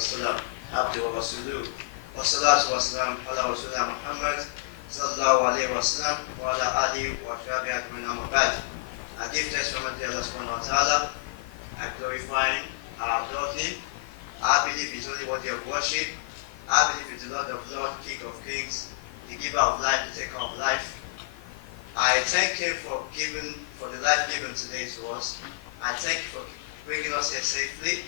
وسلم عبده ورسوله والصلاة والسلام على رسولنا Muhammad sallallahu alaihi wasallam wa ala alihi wa sahbihi ajma'in amma ba'd. I give thanks to Allah subhanahu wa ta'ala. I glorify our Lord Him. I believe He's only worthy of worship. I believe He's the Lord of Lords, King of Kings, the giver of life, the taker of life. I thank Him for the life given today to us. I thank you for bringing us here safely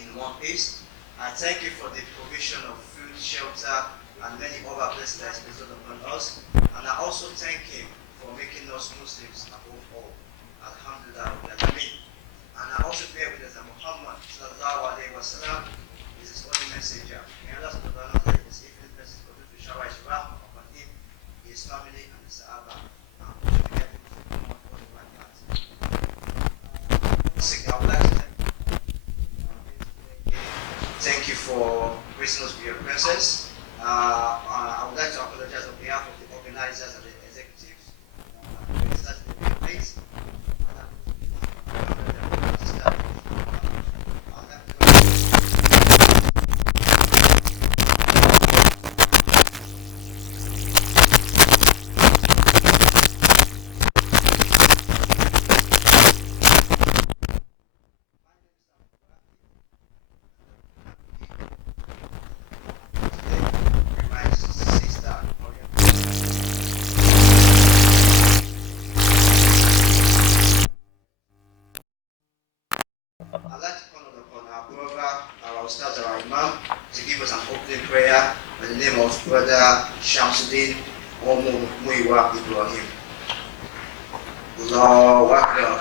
in one piece. I thank you for the provision of food, shelter, and many other blessings that is bestowed upon us. And I also thank Him for making us Muslims above all. Alhamdulillah. And I also bear with us that Muhammad sallallahu alaihi wasallam is His only messenger. May Allah subhanahu wa ta'ala this evening blessings for to shower His rahmah upon Him, His family, and His Sahaba. I would like to thank you for gracing us with your presence. I would like to apologize on behalf of the organizers and the executives. I'd like to call upon our brother, our Ustaz, our Imam, to give us an opening prayer in the name of Brother Shamsuddin FOMWAUK Ibrahim. Allahu Akbar.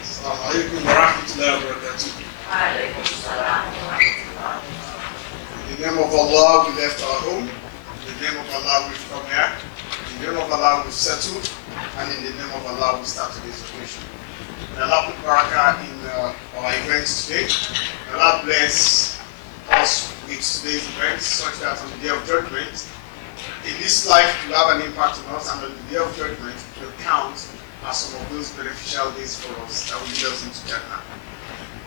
Assalamu alaikum wa rahmatullahi wa barakatuh. In the name of Allah, we left our home. In the name of Allah, we've come here. In the name of Allah, we've settled. And in the name of Allah, we start today's occasion. May Allah put barakah in our events today. May Allah bless us with today's events such that on the day of judgment, in this life it will have an impact on us, and on the day of judgment it will count as some of those beneficial days for us that will lead us into Jannah.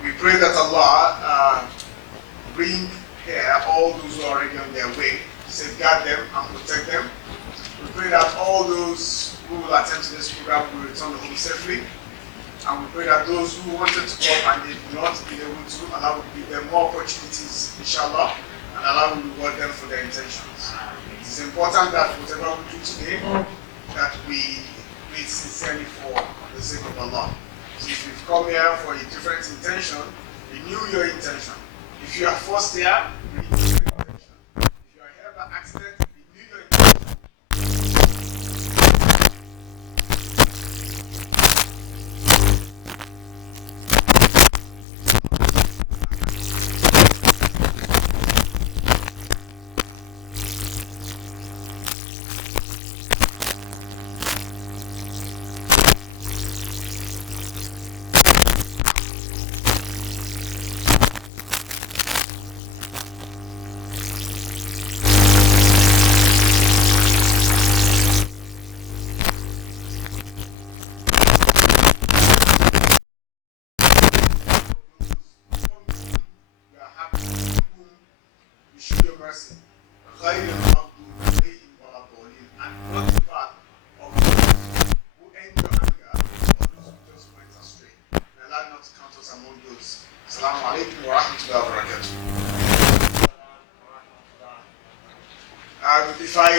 We pray that Allah bring here all those who are already on their way, safeguard them and protect them. We pray that all those who will attend to this program will return home safely. And we pray that those who wanted to come and they did not be able to, Allah will give them more opportunities, inshallah, and Allah will reward them for their intentions. It is important that whatever we do today, that we do it sincerely for the sake of Allah. So if you've come here for a different intention, renew your intention. If you are forced here, renew your intention. If you are here by accident, renew your intention.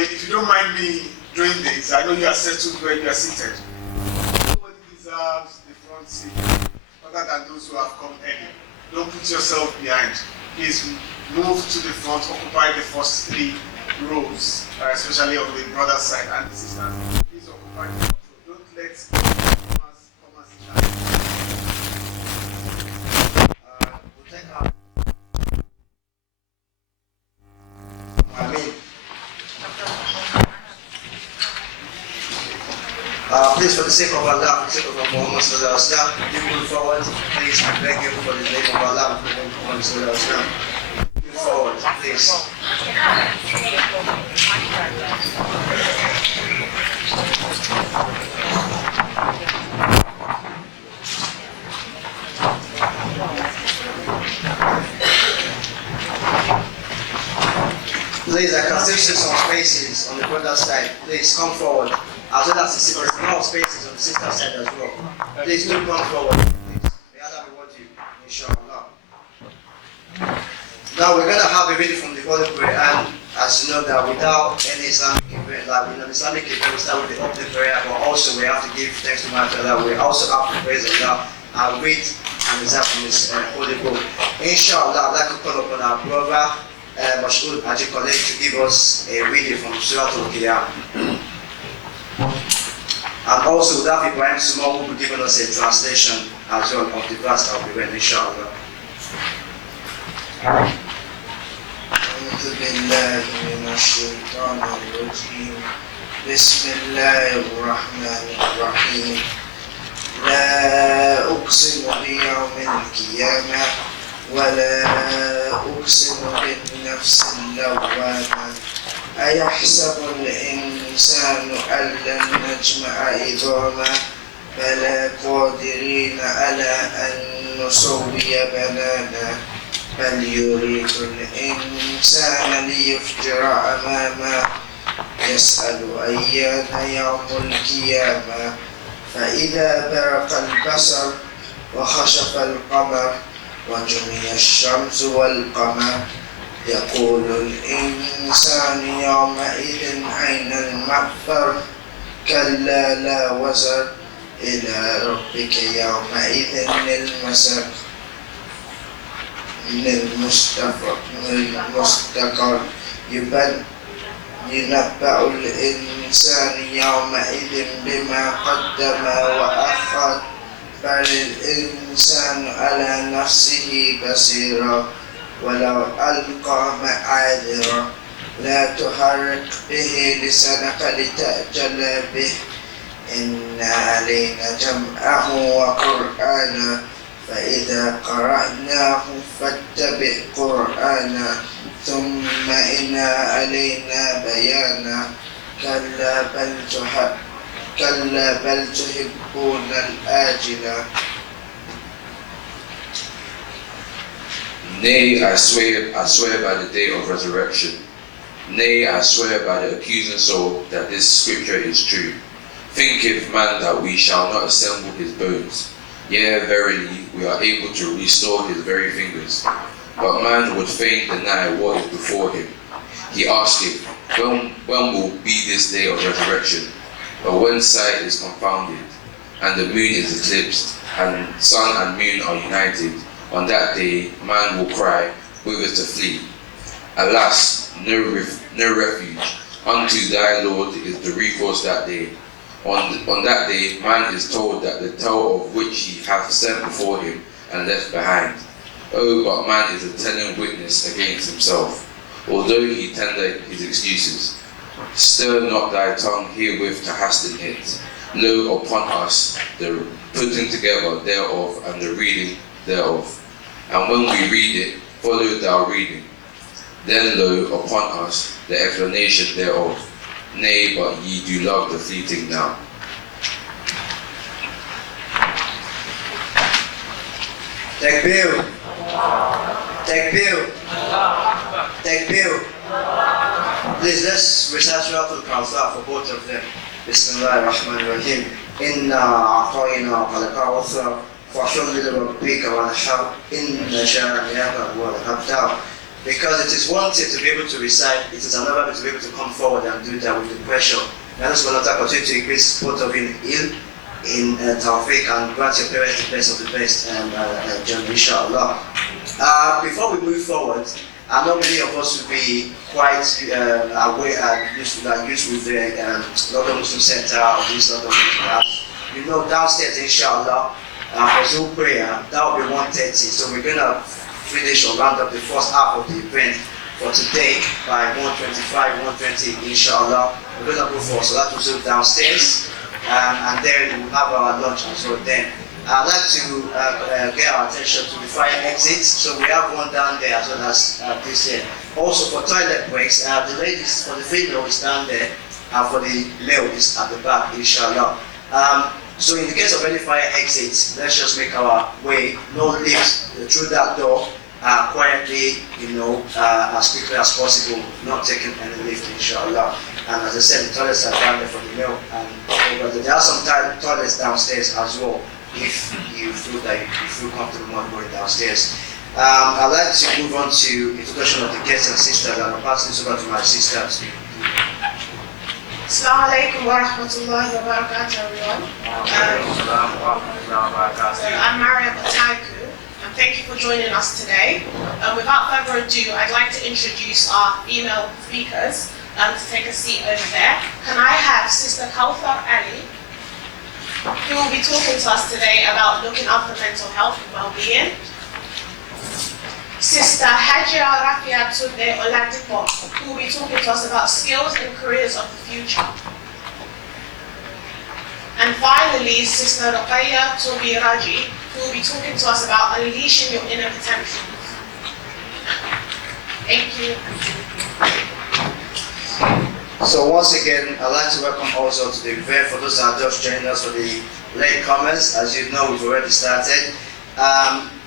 If you don't mind me doing this, I know you are settled where you are seated. Nobody deserves the front seat other than those who have come early. Don't put yourself behind. Please move to the front, occupy the first 3 rows, especially on the brother's side, and the sisters. Please occupy the front row. Don't let comers sit down. We'll take our please, for the sake of Allah, for the sake of Muhammad sallallahu alaihi wasallam, you move forward. Please, I beg you for the name of Allah, for the name of Muhammad sallallahu alaihi wasallam. Move forward, please. side, please come forward. As well as the sisters, more spaces on the sister side as well. Please do come forward. Please. May Allah reward you, inshallah. Now we're going to have a reading from the Holy Quran. As you know that without any Islamic event, like in an Islamic event, we start with the opening prayer, but also we have to give thanks to Allah. We also have to praise Allah and read and recite from His Holy Book. Inshallah, I'd like to call upon our brother Mashud Ajikole to give us a reading from Surah Al-Qiyam. And also that Ibrahim Suma will be giving us a translation as well of the verse that will be read, inshallah. أعوذ بالله من الشيطان الرجيم بسم الله الرحمن الرحيم لا أقسم بيوم القيامة ولا أقسم بالنفس اللوامة أيحسب الإنسان أن لن نجمع عظامه بلى قادرين على أن نسوي بنانه بل يريد الإنسان ليفجر أمامه يسأل أيان يوم القيامة فإذا برق البصر وخسف القمر وجمع الشمس والقمر يقول الإنسان يومئذ أين المفر كلا لا وزر إلى ربك يومئذ المسر من المستقر ينبأ الإنسان يومئذ بما قدم وأخر بل الإنسان على نفسه بصيرا ولو ألقى معاذيره لا تحرك به لسانك لتأجل به إن علينا جمعه وقرآنه فإذا قرأناه فاتبع قرآنه ثم إن علينا بيانه كلا بل تحبون الآجلة. Nay, I swear by the day of resurrection. Nay, I swear by the accusing soul that this scripture is true. Thinketh man that we shall not assemble his bones? Yea, verily, we are able to restore his very fingers. But man would fain deny what is before him. He asketh, when will be this day of resurrection? But when sight is confounded, and the moon is eclipsed, and sun and moon are united, on that day man will cry, whither to flee? Alas, no refuge. Unto thy Lord is the recourse that day. On that day man is told that the tale of which he hath sent before him and left behind. Oh, but man is a telling witness against himself, although he tender his excuses. Stir not thy tongue herewith to hasten it. Lo, upon us the putting together thereof and the reading thereof. And when we read it, follow thou reading. Then lo, upon us the explanation thereof. Nay, but ye do love the fleeting now. Takbir. Takbir. Takbir. Please let's recite Surah Al-Kawthar for both of them. Bismillahirrahmanirrahim. Inna a'tayna al-kawthar fashal lirabbika wanhar inna shani'aka huwal abtar. Because it is one thing to be able to recite, it is another to be able to come forward and do that with the pressure. May Allah subhanahu wa ta'ala continue to increase both of you in Tawfiq and grant your parents the best of the best and inshallah. Before we move forward, I know many of us will be quite aware used with the London Muslim Center of this London Muslim class. You know, downstairs inshallah for Zoom prayer that will be 1:30. So we're gonna finish or round up the first half of the event for today by 1:25, 1:20 inshallah. We're gonna go for Salat Zuhr downstairs and then we'll have our lunch and so then. I'd like to get our attention to the fire exits. So we have one down there as well as this here. Also for toilet breaks, the ladies for the female is down there and for the male is at the back inshallah. So in the case of any fire exits, let's just make our way, no lift through that door, quietly, as quickly as possible, not taking any lift, inshallah. And as I said, the toilets are down there for the male. And there are some toilets downstairs as well, if you feel that you feel comfortable not going downstairs. I'd like to move on to introduction of the guests and sisters, and I'll pass this over to my sisters. Assalamu alaikum wa rahmatullahi wa barakatuh, everyone. I'm Mariam Otaku, and thank you for joining us today. Without further ado, I'd like to introduce our female speakers to take a seat over there. Can I have Sister Kauthar Ali, who will be talking to us today about looking after mental health and well-being. Sister Hajira Rafia Tunde Oladipo, who will be talking to us about skills and careers of the future. And finally, Sister Ruqayya Tobi Raji, who will be talking to us about unleashing your inner potential. Thank you. So once again, I'd like to welcome also to the event for those that are just joining us for the late comments. As you know, we've already started.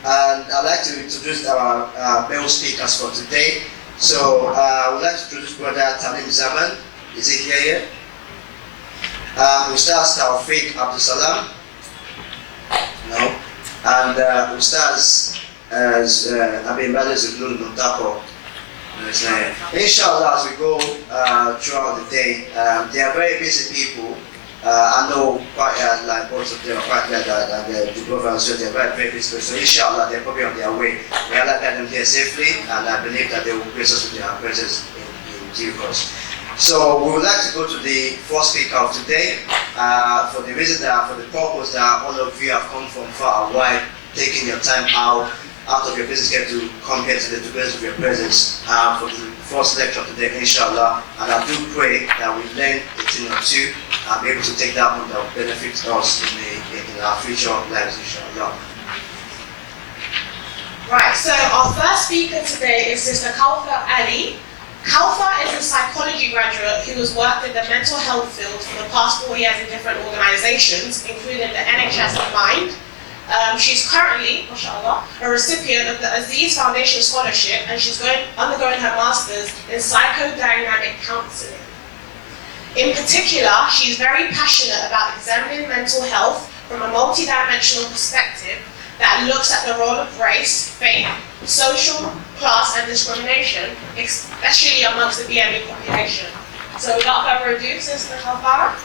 And I'd like to introduce our male speakers for today. So I would like to introduce Brother Talim Zaman. Is he here yet? Ustaz Tawfiq Abdul Salam. No. And Ustaz Abim Zublun Muntako. Inshallah, as we go throughout the day, they are very busy people. I know quite like both of them are quite glad that the brother so they're very busy. So inshallah, they're probably on their way. May Allah guide them here safely, and I believe that they will grace us with their presence in due course. So we would like to go to the first speaker of today for the reason that, for the purpose that all of you have come from far and wide, taking your time out of your busy schedule to come here today to grace of your presence for the first lecture today, inshallah. And I do pray that we learn a thing or two and be able to take that one that will benefit us in our future lives, inshallah. Right, so our first speaker today is Sister Kauthar Ali. Kauthar is a psychology graduate who has worked in the mental health field for the past 4 years in different organizations, including the NHS and Mind. She's currently, mashallah, a recipient of the Aziz Foundation Scholarship, and she's undergoing her master's in psychodynamic counseling. In particular, she's very passionate about examining mental health from a multidimensional perspective that looks at the role of race, faith, social, class, and discrimination, especially amongst the BME population. So without further ado, Sister Kauthar.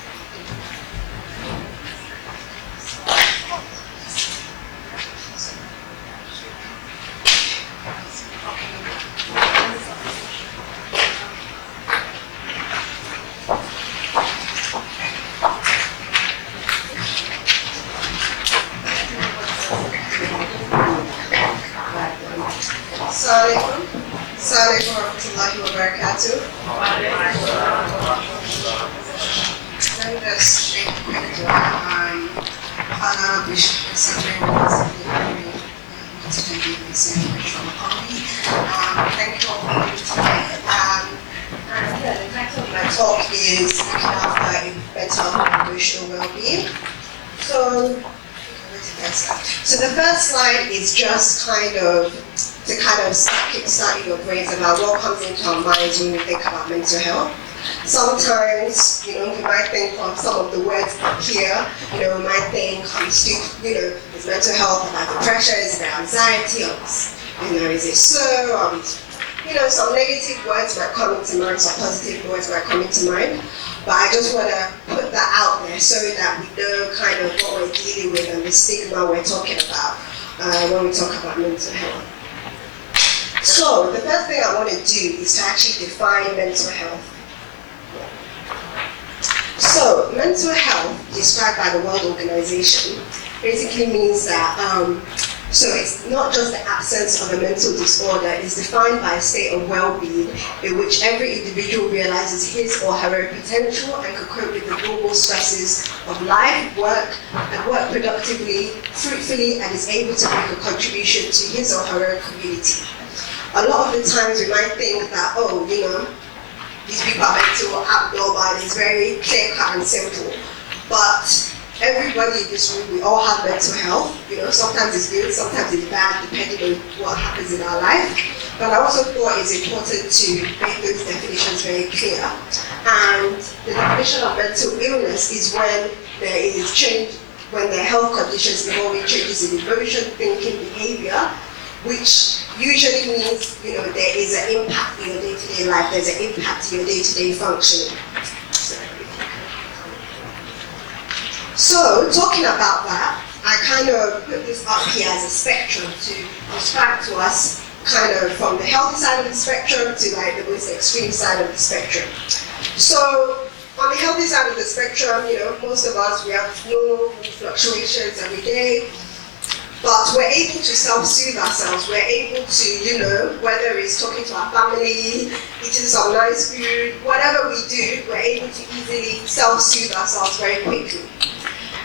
Assalamualaikum warahmatullahi wabarakatuh. Let me just take a quick dua. Allah Bishop thank you all for coming today. The title of my talk is looking after mental and emotional well-being. So the first slide is just to kickstart your brains about what comes into our minds when we think about mental health. Sometimes, we might think of some of the words up here, we might think, is mental health about depression, is it anxiety, or is it slow, some negative words might come into mind, some positive words might come into mind. But I just want to put that out there so that we know kind of what we're dealing with and the stigma we're talking about when we talk about mental health. So the first thing I want to do is to actually define mental health. So mental health, described by the World Organization, basically means that so it's not just the absence of a mental disorder, it's defined by a state of well-being in which every individual realizes his or her own potential and can cope with the normal stresses of life, and work productively, fruitfully, and is able to make a contribution to his or her own community. A lot of the times we might think that, these people are mental, abnormal, and it's very clear-cut and simple. But everybody in this room, we all have mental health. Sometimes it's good, sometimes it's bad, depending on what happens in our life. But I also thought it's important to make those definitions very clear. And the definition of mental illness is when there is change, when there are health conditions involving changes in emotion, thinking, behavior, which usually means, there is an impact in your day-to-day life, there's an impact in your day-to-day functioning. So, talking about that, I kind of put this up here as a spectrum to describe to us kind of from the healthy side of the spectrum to like the most extreme side of the spectrum. So, on the healthy side of the spectrum, most of us, we have no fluctuations every day, but we're able to self-soothe ourselves. We're able to, whether it's talking to our family, eating some nice food, whatever we do, we're able to easily self-soothe ourselves very quickly.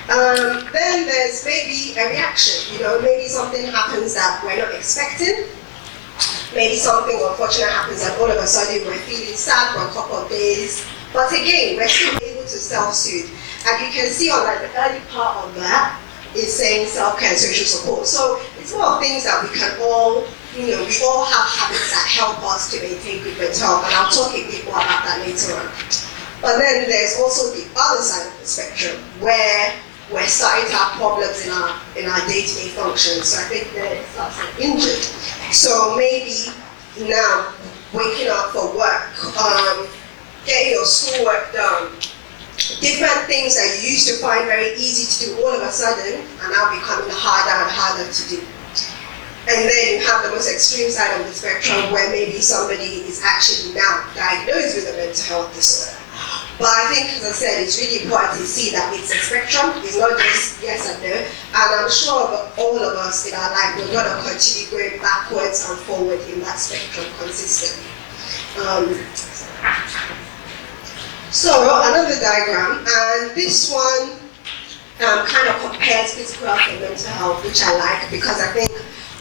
Then there's maybe a reaction, maybe something happens that we're not expecting. Maybe something unfortunate happens and all of a sudden we're feeling sad for a couple of days. But again, we're still able to self-soothe. And you can see on like the early part of that is saying self-care and social support. So it's more of things that we can all, we all have habits that help us to maintain good mental health. And I'll talk a bit more about that later on. But then there's also the other side of the spectrum where we're starting to have problems in our day-to-day functions. So I think that it starts getting injured. So maybe now waking up for work, getting your schoolwork done, different things that you used to find very easy to do all of a sudden are now becoming harder and harder to do. And then you have the most extreme side of the spectrum where maybe somebody is actually now diagnosed with a mental health disorder. But I think, as I said, it's really important to see that it's a spectrum. It's not just yes and no. And I'm sure that all of us in our life, we're going to continue going backwards and forward in that spectrum consistently. So another diagram, and this one kind of compares physical health and mental health, which I like because I think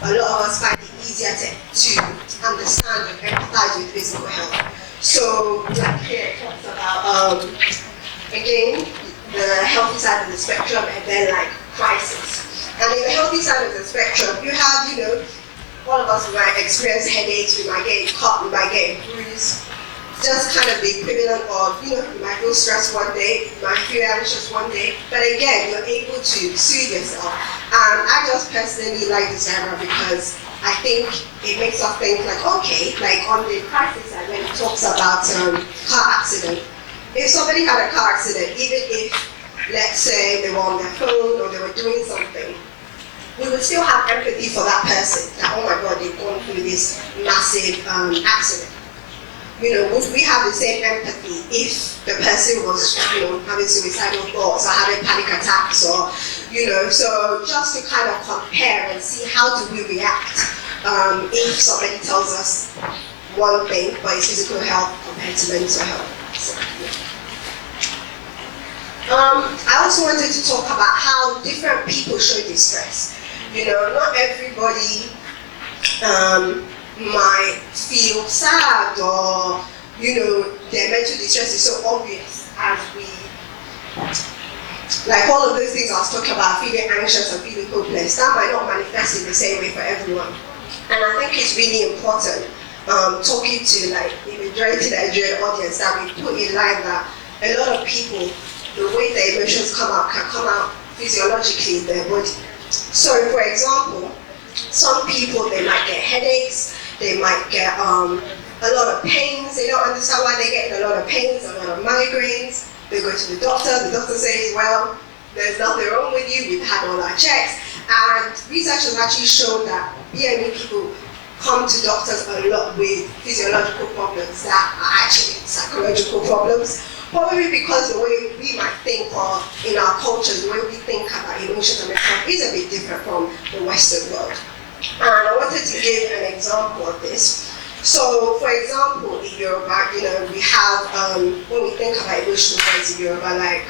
a lot of us find it easier to understand and empathize with physical health. So, like here it talks about, again, the healthy side of the spectrum and then like crisis. And in the healthy side of the spectrum, you have, all of us might experience headaches, we might get cut, we might get bruised. Just kind of the equivalent of, you might feel stressed one day, you might feel anxious one day, but again, you're able to soothe yourself. And I just personally like this diagram because I think it makes us think like, okay, like on the crisis side when it talks about car accident, if somebody had a car accident, even if, let's say, they were on their phone or they were doing something, we would still have empathy for that person, that, oh my God, they've gone through this massive accident. Would we have the same empathy if the person was, having suicidal thoughts or having panic attacks or, so just to kind of compare and see how do we react if somebody tells us one thing, but it's physical health compared to mental health. So, I also wanted to talk about how different people show distress. Not everybody might feel sad or, their mental distress is so obvious as we, like all of those things I was talking about, feeling anxious and feeling hopeless, that might not manifest in the same way for everyone. And I think it's really important, talking to like the majority Nigerian audience, that we put in line that a lot of people, the way their emotions come out can come out physiologically in their body. So for example, some people, they might get headaches, they might get a lot of pains, they don't understand why they're getting a lot of pains, a lot of migraines. They go to the doctor says, well, there's nothing wrong with you, we've had all our checks. And research has actually shown that BME people come to doctors a lot with physiological problems that are actually psychological problems. Probably because the way we might think, or in our cultures, the way we think about emotions and mental health is a bit different from the Western world. And I wanted to give an example of this. So, for example, in Yoruba, we have, when we think about emotional words in Yoruba, like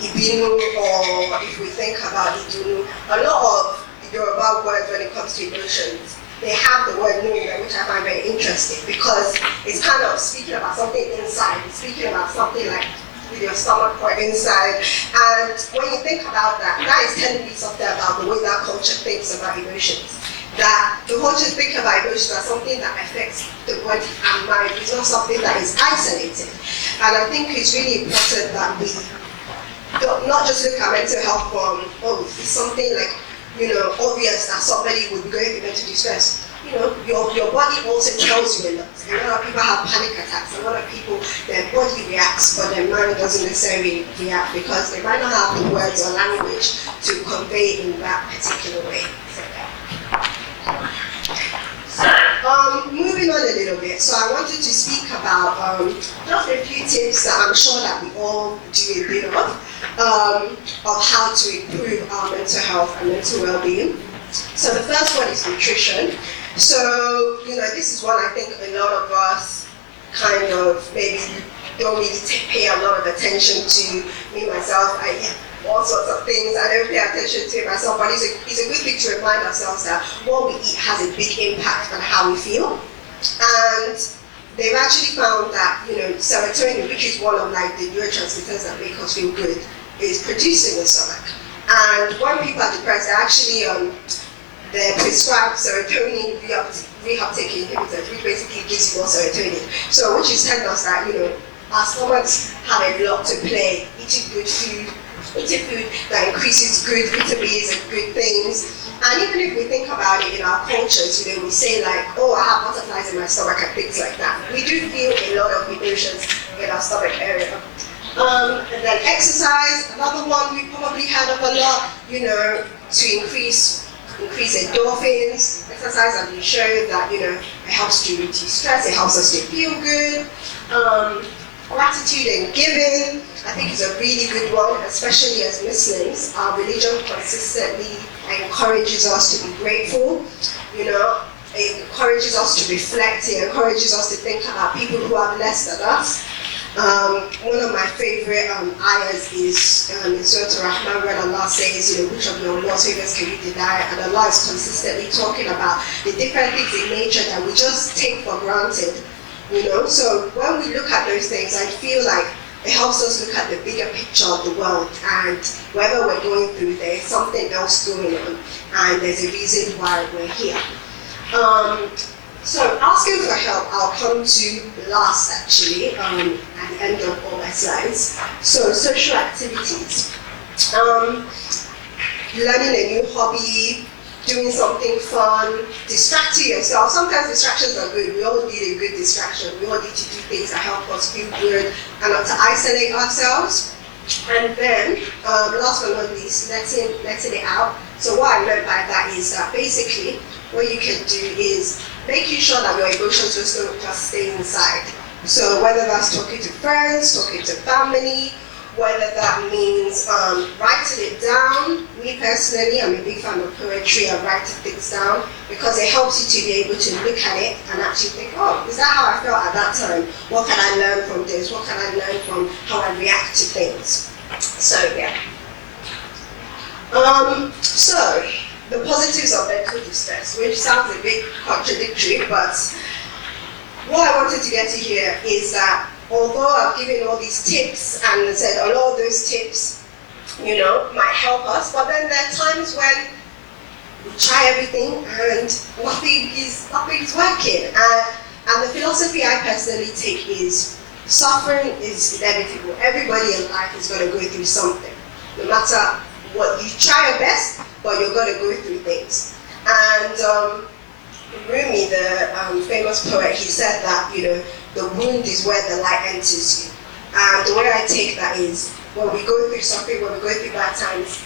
Ibinu, or if we think about Idunu, a lot of Yoruba words when it comes to emotions, they have the word "nuga," which I find very interesting because it's kind of speaking about something inside, it's speaking about something like with your stomach or inside. And when you think about that, that is telling me something about the way that culture thinks about emotions. that the whole just think about emotions as something that affects the body and mind. It's not something that is isolated. And I think it's really important that we don't, not just look at mental health from, oh, it's something like, obvious that somebody would be going through mental distress. Your body also tells you a lot. A lot of people have panic attacks. A lot of people, their body reacts, but their mind doesn't necessarily react because they might not have the words or language to convey in that particular way. Moving on a little bit, so I wanted to speak about just a few tips that I'm sure that we all do a bit of how to improve our mental health and mental well-being. So the first one is nutrition. So, this is one I think a lot of us kind of maybe don't really pay a lot of attention to. Me, myself, I eat all sorts of things. I don't pay attention to it myself, but it's a good thing to remind ourselves that what we eat has a big impact on how we feel. And they've actually found that, serotonin, which is one of like the neurotransmitters that make us feel good, is produced in the stomach. And when people are depressed, they're prescribed serotonin reuptake inhibitors, which basically gives you more serotonin. So, which is telling us that, our stomachs have a lot to play. Eating good food, eating food that increases good vitamins and good things. And even if we think about it in our cultures, we say like, oh, I have butterflies in my stomach and things like that. We do feel a lot of emotions in our stomach area. And then exercise, another one we probably heard of a lot, to increase endorphins. Exercise has been shown that, it helps to reduce stress, it helps us to feel good. Gratitude and giving, I think is a really good one, especially as Muslims. Our religion consistently encourages us to be grateful, it encourages us to reflect, it encourages us to think about people who have less than us. One of my favorite ayahs is in Surah Al-Rahman, where Allah says, which of your Lord's favors can you deny? And Allah is consistently talking about the different things in nature that we just take for granted. So when we look at those things, I feel like it helps us look at the bigger picture of the world, and whatever we're going through, there's something else going on, and there's a reason why we're here. So asking for help, I'll come to last actually, at the end of all my slides. So social activities. Learning a new hobby, doing something fun, distracting yourself. Sometimes distractions are good. We all need a good distraction. We all need to do things that help us feel good and not to isolate ourselves. And then, last but not least, letting it out. So what I meant by that is that basically what you can do is making sure that your emotions just don't just stay inside. So whether that's talking to friends, talking to family, whether that means writing it down. Me personally, I'm a big fan of poetry and writing things down because it helps you to be able to look at it and actually think, oh, is that how I felt at that time? What can I learn from this? What can I learn from how I react to things? So yeah. So the positives of mental distress, which sounds a bit contradictory, but what I wanted to get to here is that although I've given all these tips and said a lot of those tips, might help us, but then there are times when we try everything and nothing is working. And the philosophy I personally take is suffering is inevitable. Everybody in life is going to go through something. No matter what, you try your best, but you're going to go through things. And Rumi, the famous poet, he said that, the wound is where the light enters you. And the way I take that is, when we go through something, when we go through bad times,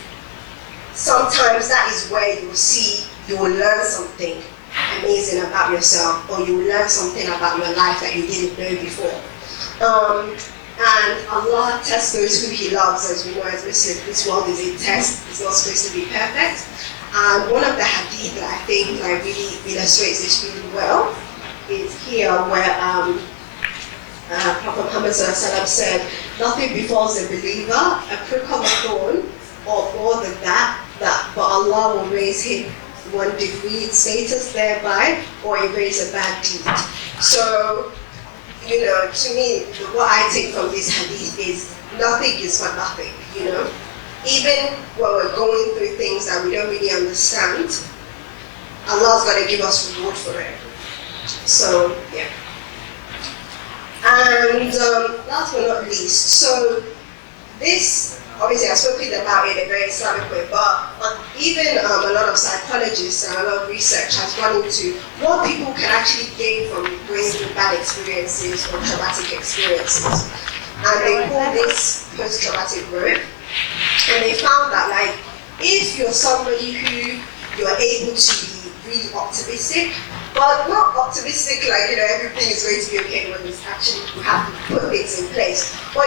sometimes that is where you will learn something amazing about yourself, or you will learn something about your life that you didn't know before. And Allah tests those who He loves, as we know as Muslims. This world is a test, it's not supposed to be perfect. And one of the hadith that I think really illustrates this really well is here where Prophet Muhammad said, nothing befalls a believer, a prick of a thorn, or more than that, but Allah will raise him one degree in status thereby, or erase a bad deed. So, to me, what I take from this hadith is nothing is for nothing, Even when we're going through things that we don't really understand, Allah's going to give us reward for it. So, yeah. And last but not least, so this, obviously I've spoken about it in a very Islamic way, but even a lot of psychologists and a lot of research has gone into what people can actually gain from going through bad experiences or traumatic experiences. And they call this post-traumatic growth. And they found that, like, if you're somebody who you're able to be really optimistic, but not optimistic like, everything is going to be okay when it's actually, you have to put things in place. But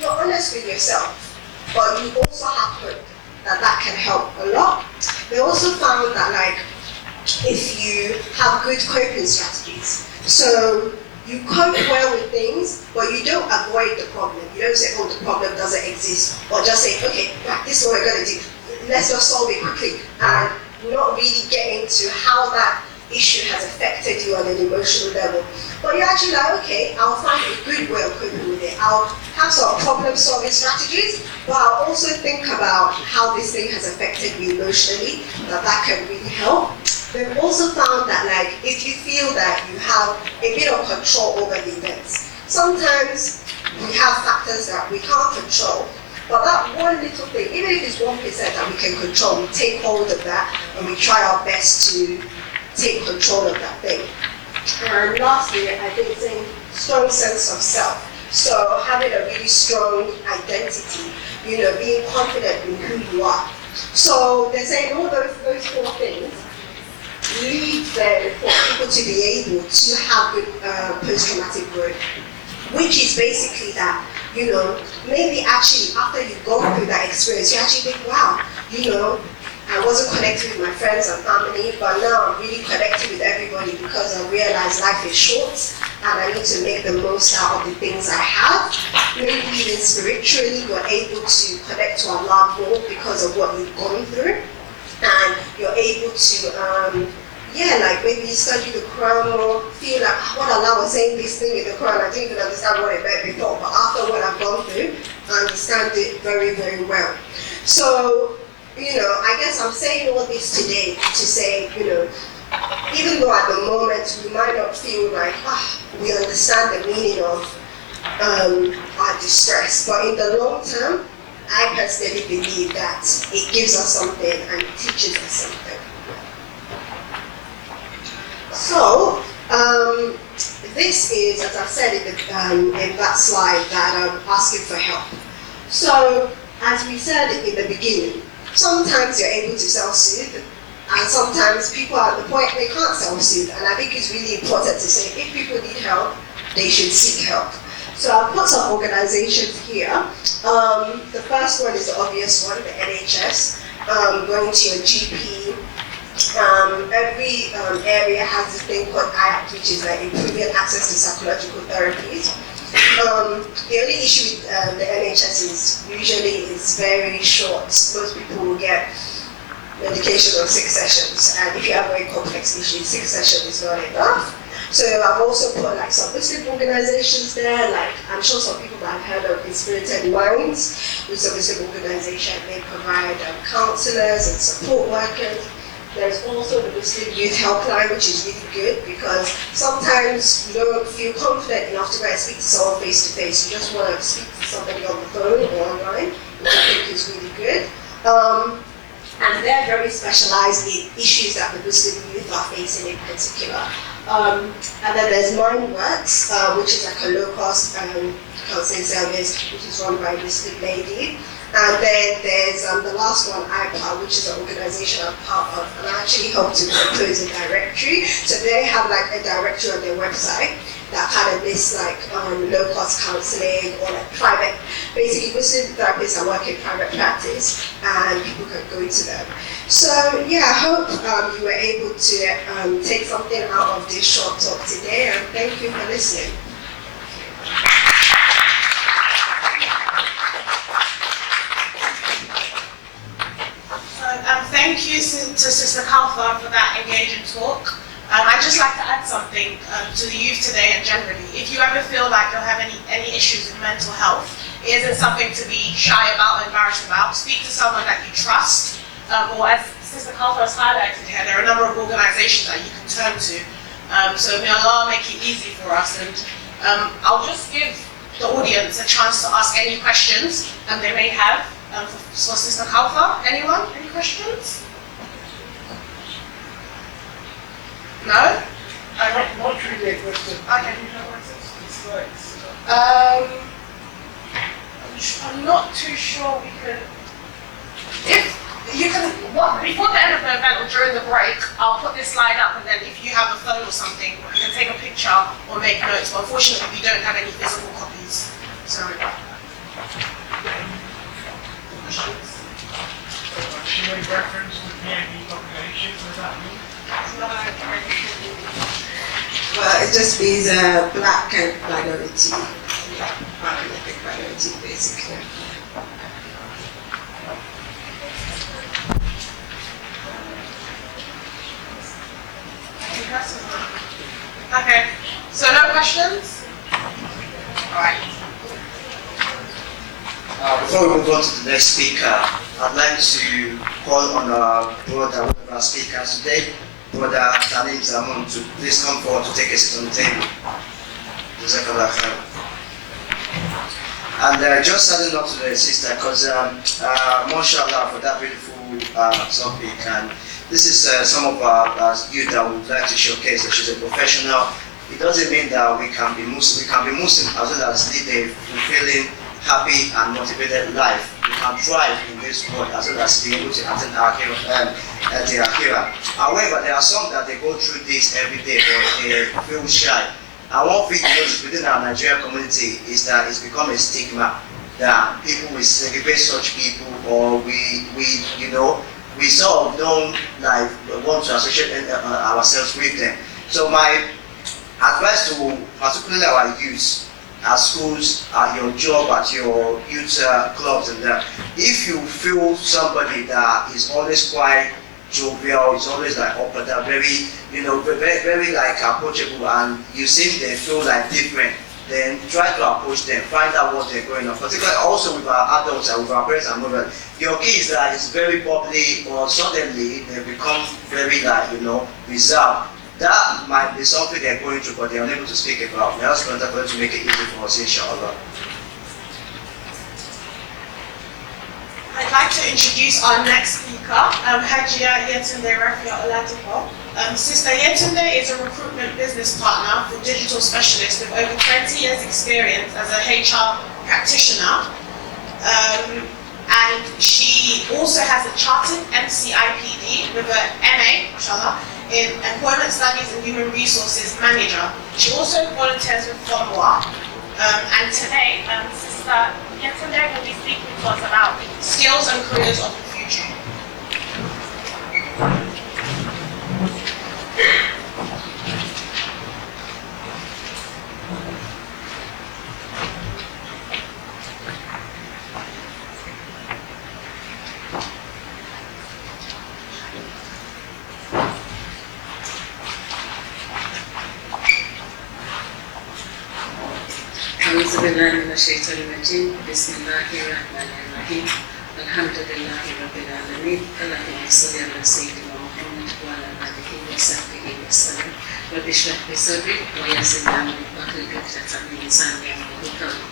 you're honest with yourself, but you also have hope that can help a lot. They also found that, like, if you have good coping strategies, so you cope well with things, but you don't avoid the problem. You don't say, oh, the problem doesn't exist, or just say, okay, this is what we're going to do. Let's just solve it quickly, and not really get into how that issue has affected you on an emotional level. But you're actually like, okay, I'll find a good way of coping with it. I'll have some problem-solving strategies, but I'll also think about how this thing has affected me emotionally, that can really help. They've also found that, like, if you feel that you have a bit of control over the events, sometimes we have factors that we can't control, but that one little thing, even if it's 1% that we can control, we take hold of that and we try our best to take control of that thing. And lastly, I think saying strong sense of self. So having a really strong identity, being confident in who you are. So they're saying all those 4 things lead then for people to be able to have good post-traumatic growth, which is basically that, maybe actually after you've gone through that experience, you actually think, wow, I wasn't connected with my friends and family, but now I'm really connected with everybody because I realize life is short and I need to make the most out of the things I have. Maybe even spiritually, you're able to connect to Allah more because of what you've gone through. And you're able to, like maybe study the Quran or feel like what Allah was saying this thing in the Quran, I didn't even understand what it meant before, but after what I've gone through, I understand it very, very well. So, I guess I'm saying all this today to say, even though at the moment we might not feel like, we understand the meaning of our distress, but in the long term, I personally believe that it gives us something and it teaches us something. So, this is, as I said in that slide, that I'm asking for help. So, as we said in the beginning, sometimes you're able to self-soothe, and sometimes people are at the point they can't self-soothe, and I think it's really important to say if people need help, they should seek help. So I've put some organizations here. The first one is the obvious one, the NHS, going to your GP. Every area has this thing called IAP, which is like improving access to psychological therapies. The only issue with the NHS is usually it's very short. Most people will get medication on 6 sessions, and if you have very complex issues, 6 sessions is not enough. So I've also put like some Muslim organizations there, like I'm sure some people might have heard of Inspirited Minds, which is a Muslim organization. They provide counselors and support workers. There's also the Muslim Youth Helpline, which is really good because sometimes you don't feel confident enough to go and speak to someone face to face. You just want to speak to somebody on the phone or online, which I think is really good. And they're very specialized in issues that the Muslim youth are facing in particular. And then there's MindWorks, which is like a low-cost counseling service, which is run by a Muslim lady. And then there's the last one, IPA, which is an organization I'm part of, and I actually helped to compose a directory. So they have like a directory on their website that kind of lists like low-cost counseling or like private, basically Muslim therapists that work in private practice, and people can go to them. So yeah, I hope you were able to take something out of this short talk today, and thank you for listening. Thank you to Sister Kalfa for that engaging talk. I'd just like to add something to the youth today and generally. If you ever feel like you'll have any issues with mental health, it isn't something to be shy about or embarrassed about. Speak to someone that you trust, or as Sister Kalfa has highlighted here, there are a number of organisations that you can turn to. So may Allah make it easy for us. And I'll just give the audience a chance to ask any questions they may have for Sister Kalfa. Anyone? Any questions? No? Not really a question. Okay. I'm not too sure we can. If you can, before the end of the event or during the break, I'll put this slide up, and then if you have a phone or something, you can take a picture or make notes. But unfortunately, we don't have any physical copies. Sorry about that. Questions? She made reference to PID population, what does that mean? Well, it just means black and minority. Yeah, black and ethnic minority, basically. Okay, so no questions? Alright. Before we move on to the next speaker, I'd like to call on our brother, one of our speakers today, Brother Talim Zaman, to please come forward to take a seat on the table. Jazakallah khair. And just adding up to the sister, because mashallah for that beautiful topic, and this is some of our youth that we would like to showcase that she's a professional. It doesn't mean that we can be Muslim. We can be Muslim as well as lead a fulfilling, happy and motivated life. We can thrive in this world as well as be able to attend the Akhirah. However, there are some that they go through this every day, but they feel shy. And one thing within our Nigerian community is that it's become a stigma that people will segregate such people, or we sort of don't want to associate ourselves with them. So my advice to particularly our youth, at schools, at your job, at your youth clubs, and that, if you feel somebody that is always quite jovial, is always like upper, that very, very like approachable, and you see they feel like different, then try to approach them, find out what they're going on. Particularly also with our adults and with our parents and mothers. Your kids that is very bubbly, or suddenly they become very reserved. That might be something they're going through, but they're unable to speak about. May Allah subhanahu to make it easy for us, inshallah. I'd like to introduce our next speaker, Hajia Yetunde Rafia Oladipo. Sister Yetunde is a recruitment business partner for digital specialists with over 20 years experience as a HR practitioner. And she also has a chartered MCIPD with an MA, mashallah, in Employment Studies and Human Resources Manager. She also volunteers with FOMWAUK. And today, Sister Yetunde will be speaking to us about skills and careers of the future. أعوذ بالله من الشيطان الرجيم بسم الله الرحمن الرحيم الحمد لله رب العالمين اللهم صل على سيدنا محمد وعلى آله وصحبه وسلم رب اشرح لي صدري ويسر لي أمري واحلل عقدة من لساني يفقهوا قولي.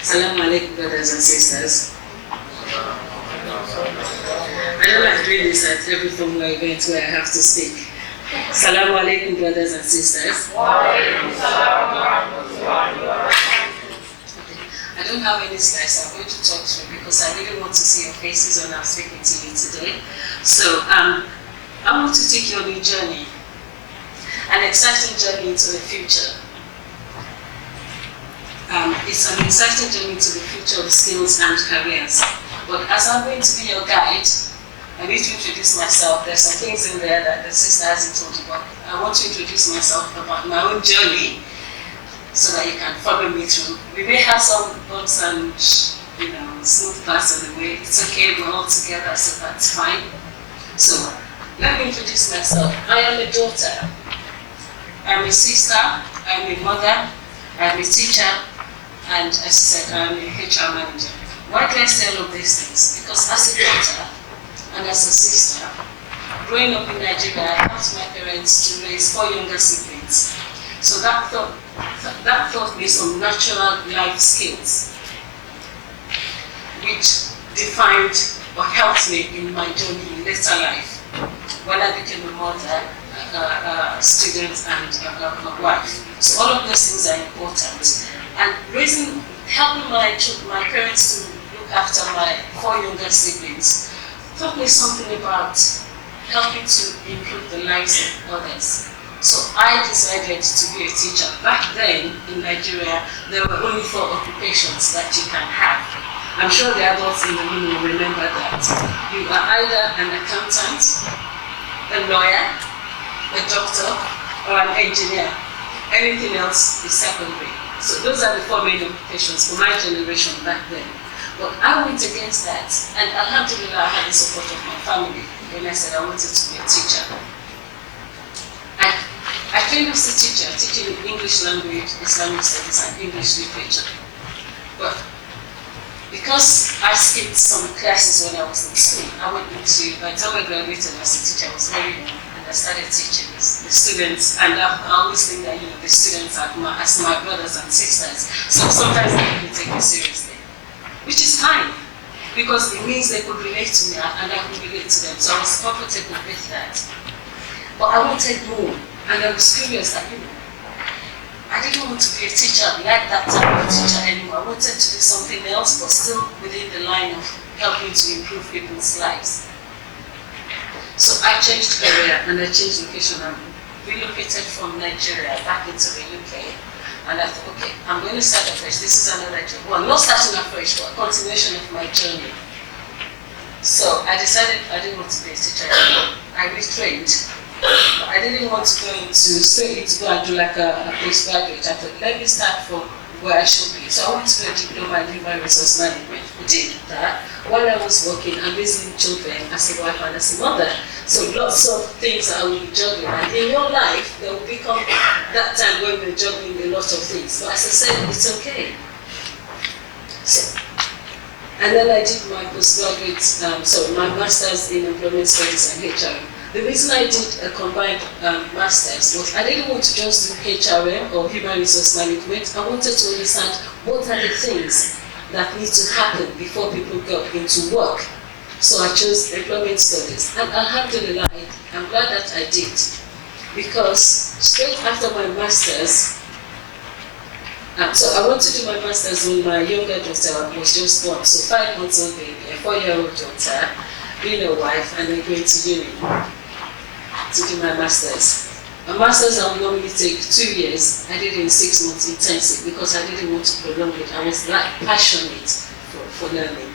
Assalamu alaikum, brothers and sisters. I don't like doing this at every FOMWA event where I have to speak. Assalamu alaikum, brothers and sisters. I don't have any slides I'm going to talk through because I really want to see your faces when I'm speaking to you today. So I want to take you on a journey, an exciting journey into the future. It's an exciting journey to the future of skills and careers. But as I'm going to be your guide, I need to introduce myself. There's some things in there that the sister hasn't told you about. I want to introduce myself about my own journey so that you can follow me through. We may have some bumps and smooth parts of the way. It's okay, we're all together, so that's fine. So let me introduce myself. I am a daughter. I'm a sister. I'm a mother. I'm a teacher. And as I said, I'm a HR manager. Why do I say all of these things? Because as a daughter and as a sister, growing up in Nigeria, I helped my parents to raise 4 younger siblings. So that taught me some natural life skills, which defined or helped me in my journey in later life, when I became a mother, a student, and a wife. So all of those things are important. And helping my parents to look after my 4 younger siblings taught me something about helping to improve the lives of others. So I decided to be a teacher. Back then in Nigeria, there were only 4 occupations that you can have. I'm sure the adults in the room will remember that. You are either an accountant, a lawyer, a doctor, or an engineer. Anything else is secondary. So those are the 4 main occupations for my generation back then. But I went against that, and alhamdulillah, I had the support of my family when I said I wanted to be a teacher. I trained as a teacher, teaching English language, Islamic studies, and English literature. But because I skipped some classes when I was in school, by the time I graduated as a teacher, I was very young, and I started teaching the students, and I always think that the students are as my brothers and sisters, so sometimes they really take me seriously, which is fine, because it means they could relate to me and I could relate to them, so I was comfortable with that. But I wanted more, and I was curious that, I didn't want to be a teacher like that type of teacher anymore. I wanted to do something else, but still within the line of helping to improve people's lives. So I changed career and I changed location. I relocated from Nigeria back into the UK. And I thought, okay, I'm going to start afresh. This is another job. Well, not starting afresh, but a continuation of my journey. So I decided I didn't want to be a teacher anymore. I retrained. But I didn't want to go straight into go and do like a postgraduate. I thought, let me start from where I should be. So I went to do a diploma in human resource management. I did that while I was working and raising children as a wife and as a mother. So lots of things I will be juggling. And in your life, there will become that time when you're juggling a lot of things. But as I said, it's okay. So, and then I did my postgraduate, my master's in employment studies and HRM. The reason I did a combined master's was I didn't want to just do HRM or human resource management. I wanted to understand what are the things that need to happen before people go into work. So I chose employment studies. And alhamdulillah, I'm glad that I did. Because straight after my master's, so I wanted to do my master's when my younger daughter was just born. So 5 months old baby, a 4-year-old daughter, being a wife, and then going to uni to do my master's. A master's I would normally take 2 years. I did it in 6 months intensive because I didn't want to prolong it. I was that passionate for learning.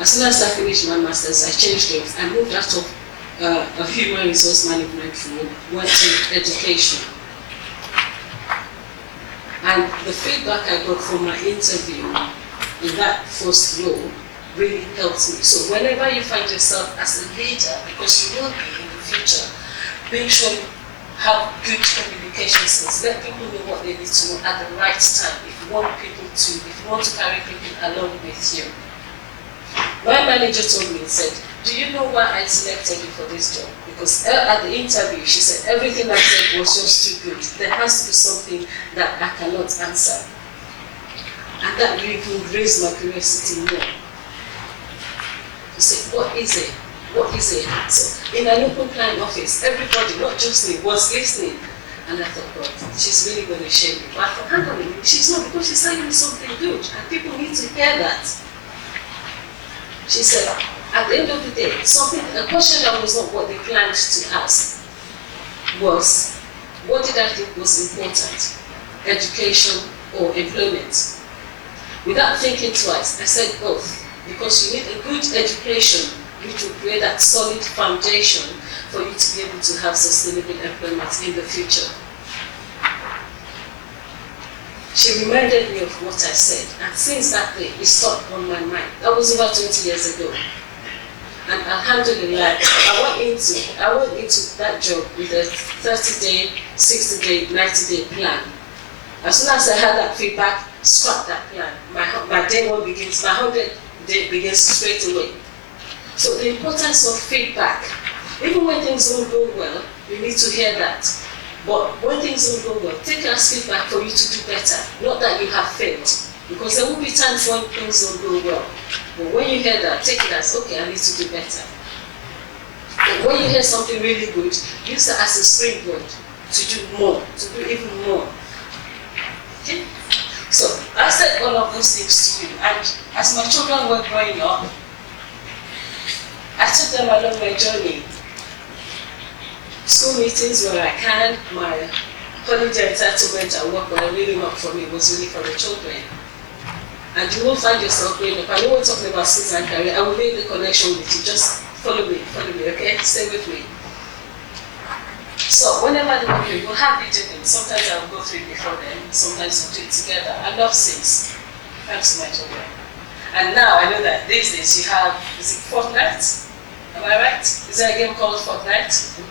As soon as I finished my master's, I changed jobs. I moved out of a human resource management role, went to education. And the feedback I got from my interview in that first role really helps me. So whenever you find yourself as a leader, because you will be in the future, make sure you have good communication skills. Let people know what they need to know at the right time if you want to carry people along with you. My manager told me, he said, do you know why I selected you for this job? Because at the interview, she said, everything I said was just too good. There has to be something that I cannot answer. And that really raised my curiosity more. To say, what is it? What is it? So in an open plan office, everybody, not just me, was listening. And I thought, God, she's really going to share me. But I thought, hang on a minute, she's not, because she's telling me something good. And people need to hear that. She said, at the end of the day, a question that was not what they planned to ask was, what did I think was important? Education or employment? Without thinking twice, I said both. Because you need a good education which will create that solid foundation for you to be able to have sustainable employment in the future. She reminded me of what I said, and since that day, it stuck on my mind. That was over 20 years ago. And alhamdulillah, I went into that job with a 30-day, 60-day, 90-day plan. As soon as I had that feedback, scrap that plan. My day one begins, my 100 day begins straight away. So the importance of feedback. Even when things don't go well, you need to hear that. But when things don't go well, take it as feedback for you to do better. Not that you have failed. Because there will be times when things don't go well. But when you hear that, take it as, okay, I need to do better. But when you hear something really good, use that as a springboard to do more, to do even more. Okay? So, I said all of those things to you, and as my children were growing up, I took them along my journey. School meetings where I can, my holiday entitlement at work were really not for me, it was really for the children. And you will find yourself growing up. I know we're talking about skills and career, I will make the connection with you. Just follow me, okay? Stay with me. So whenever they do, we'll have video games. Sometimes I'll go through it before them, sometimes we'll do it together. I love Sims, thanks to my children. And now I know that these days you have, is it Fortnite? Am I right? Is there a game called Fortnite?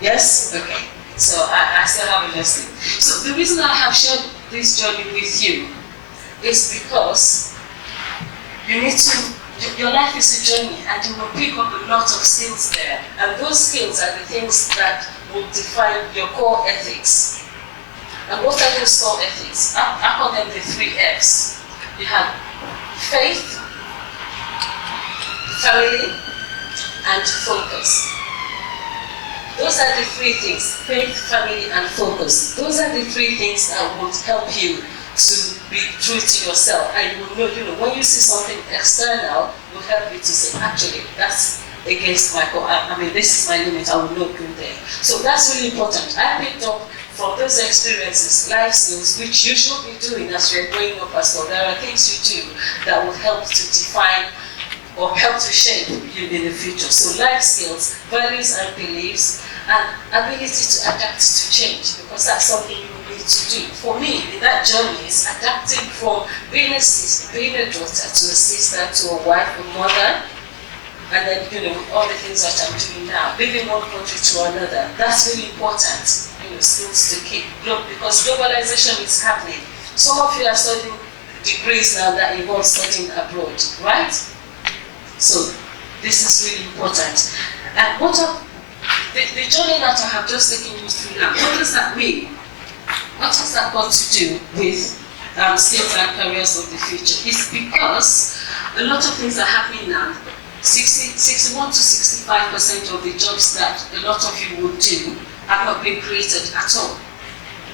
Yes? Okay. So I still have a lesson. So the reason I have shared this journey with you is because you need to, your life is a journey and you will pick up a lot of skills there. And those skills are the things that will define your core ethics. And what are those core ethics? I call them the 3 Fs. You have faith, family, and focus. Those are the 3 things, faith, family, and focus. Those are the 3 things that will help you to be true to yourself. And you will know, when you see something external, will help you to say, actually, that's against my core. I mean, this is my limit, I will not go there. So that's really important. I picked up from those experiences, life skills, which you should be doing as you're growing up as well. There are things you do that will help to define or help to shape you in the future. So life skills, values and beliefs, and ability to adapt to change, because that's something you need to do. For me, in that journey, is adapting from being a sister, being a daughter, to a sister, to a wife, a mother, and then, all the things that I'm doing now, leaving one country to another. That's really important, skills to keep, because globalization is happening. Some of you are studying degrees now that involve studying abroad, right? So this is really important. And the journey that I have just taken you through now, what does that mean? What has that got to do with skills and careers of the future? It's because a lot of things are happening now. 61 to 65% of the jobs that a lot of you will do have not been created at all.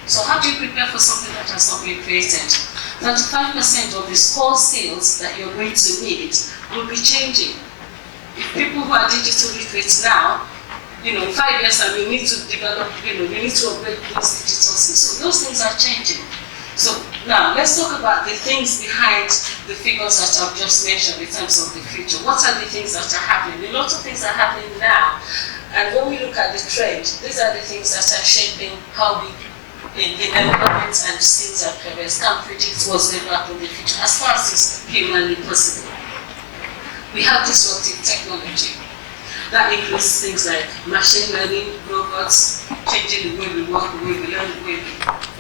So how do you prepare for something that has not been created? 35% of the core skills that you're going to need will be changing. If people who are digital literate now, in 5 years time, you need to develop, you need to upgrade those digital skills. So those things are changing. So now let's talk about the things behind the figures that I've just mentioned in terms of the future. What are the things that are happening? A lot of things are happening now. And when we look at the trend, these are the things that are shaping how we, in employment and skills and careers, can predict what's going to happen in the future as far as is humanly possible. We have disruptive technology. That includes things like machine learning, robots, changing the way we work, the way we learn, the way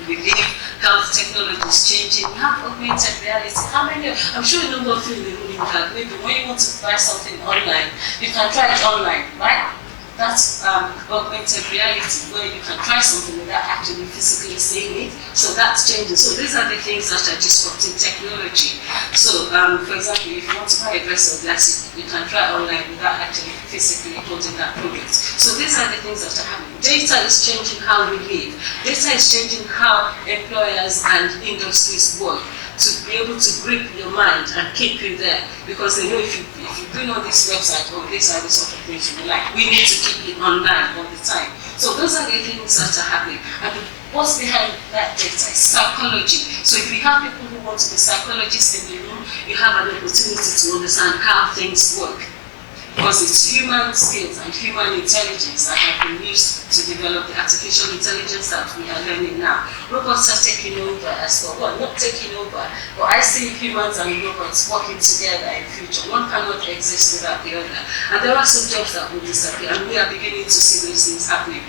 we live, health technology is changing. We have augmented reality. How many? I'm sure a number of you in the room have. Maybe when you want to buy something online, you can try it online, right? That's augmented reality, where you can try something without actually physically seeing it. So that's changing. So these are the things that are disrupting technology. So, for example, if you want to buy a dress or glasses, you can try online without actually physically holding that product. So these are the things that are happening. Data is changing how we live. Data is changing how employers and industries work, to be able to grip your mind and keep you there, because they know if you've been on this website, or these are the sort of things you like, we need to keep it online all the time. So those are the things that are happening. And what's behind that data is psychology. So if you have people who want to be psychologists in the room, you have an opportunity to understand how things work. Because it's human skills and human intelligence that have been used to develop the artificial intelligence that we are learning now. Robots are taking over as well. Well, not taking over, but I see humans and robots working together in future. One cannot exist without the other. And there are some jobs that will disappear, and we are beginning to see those things happening.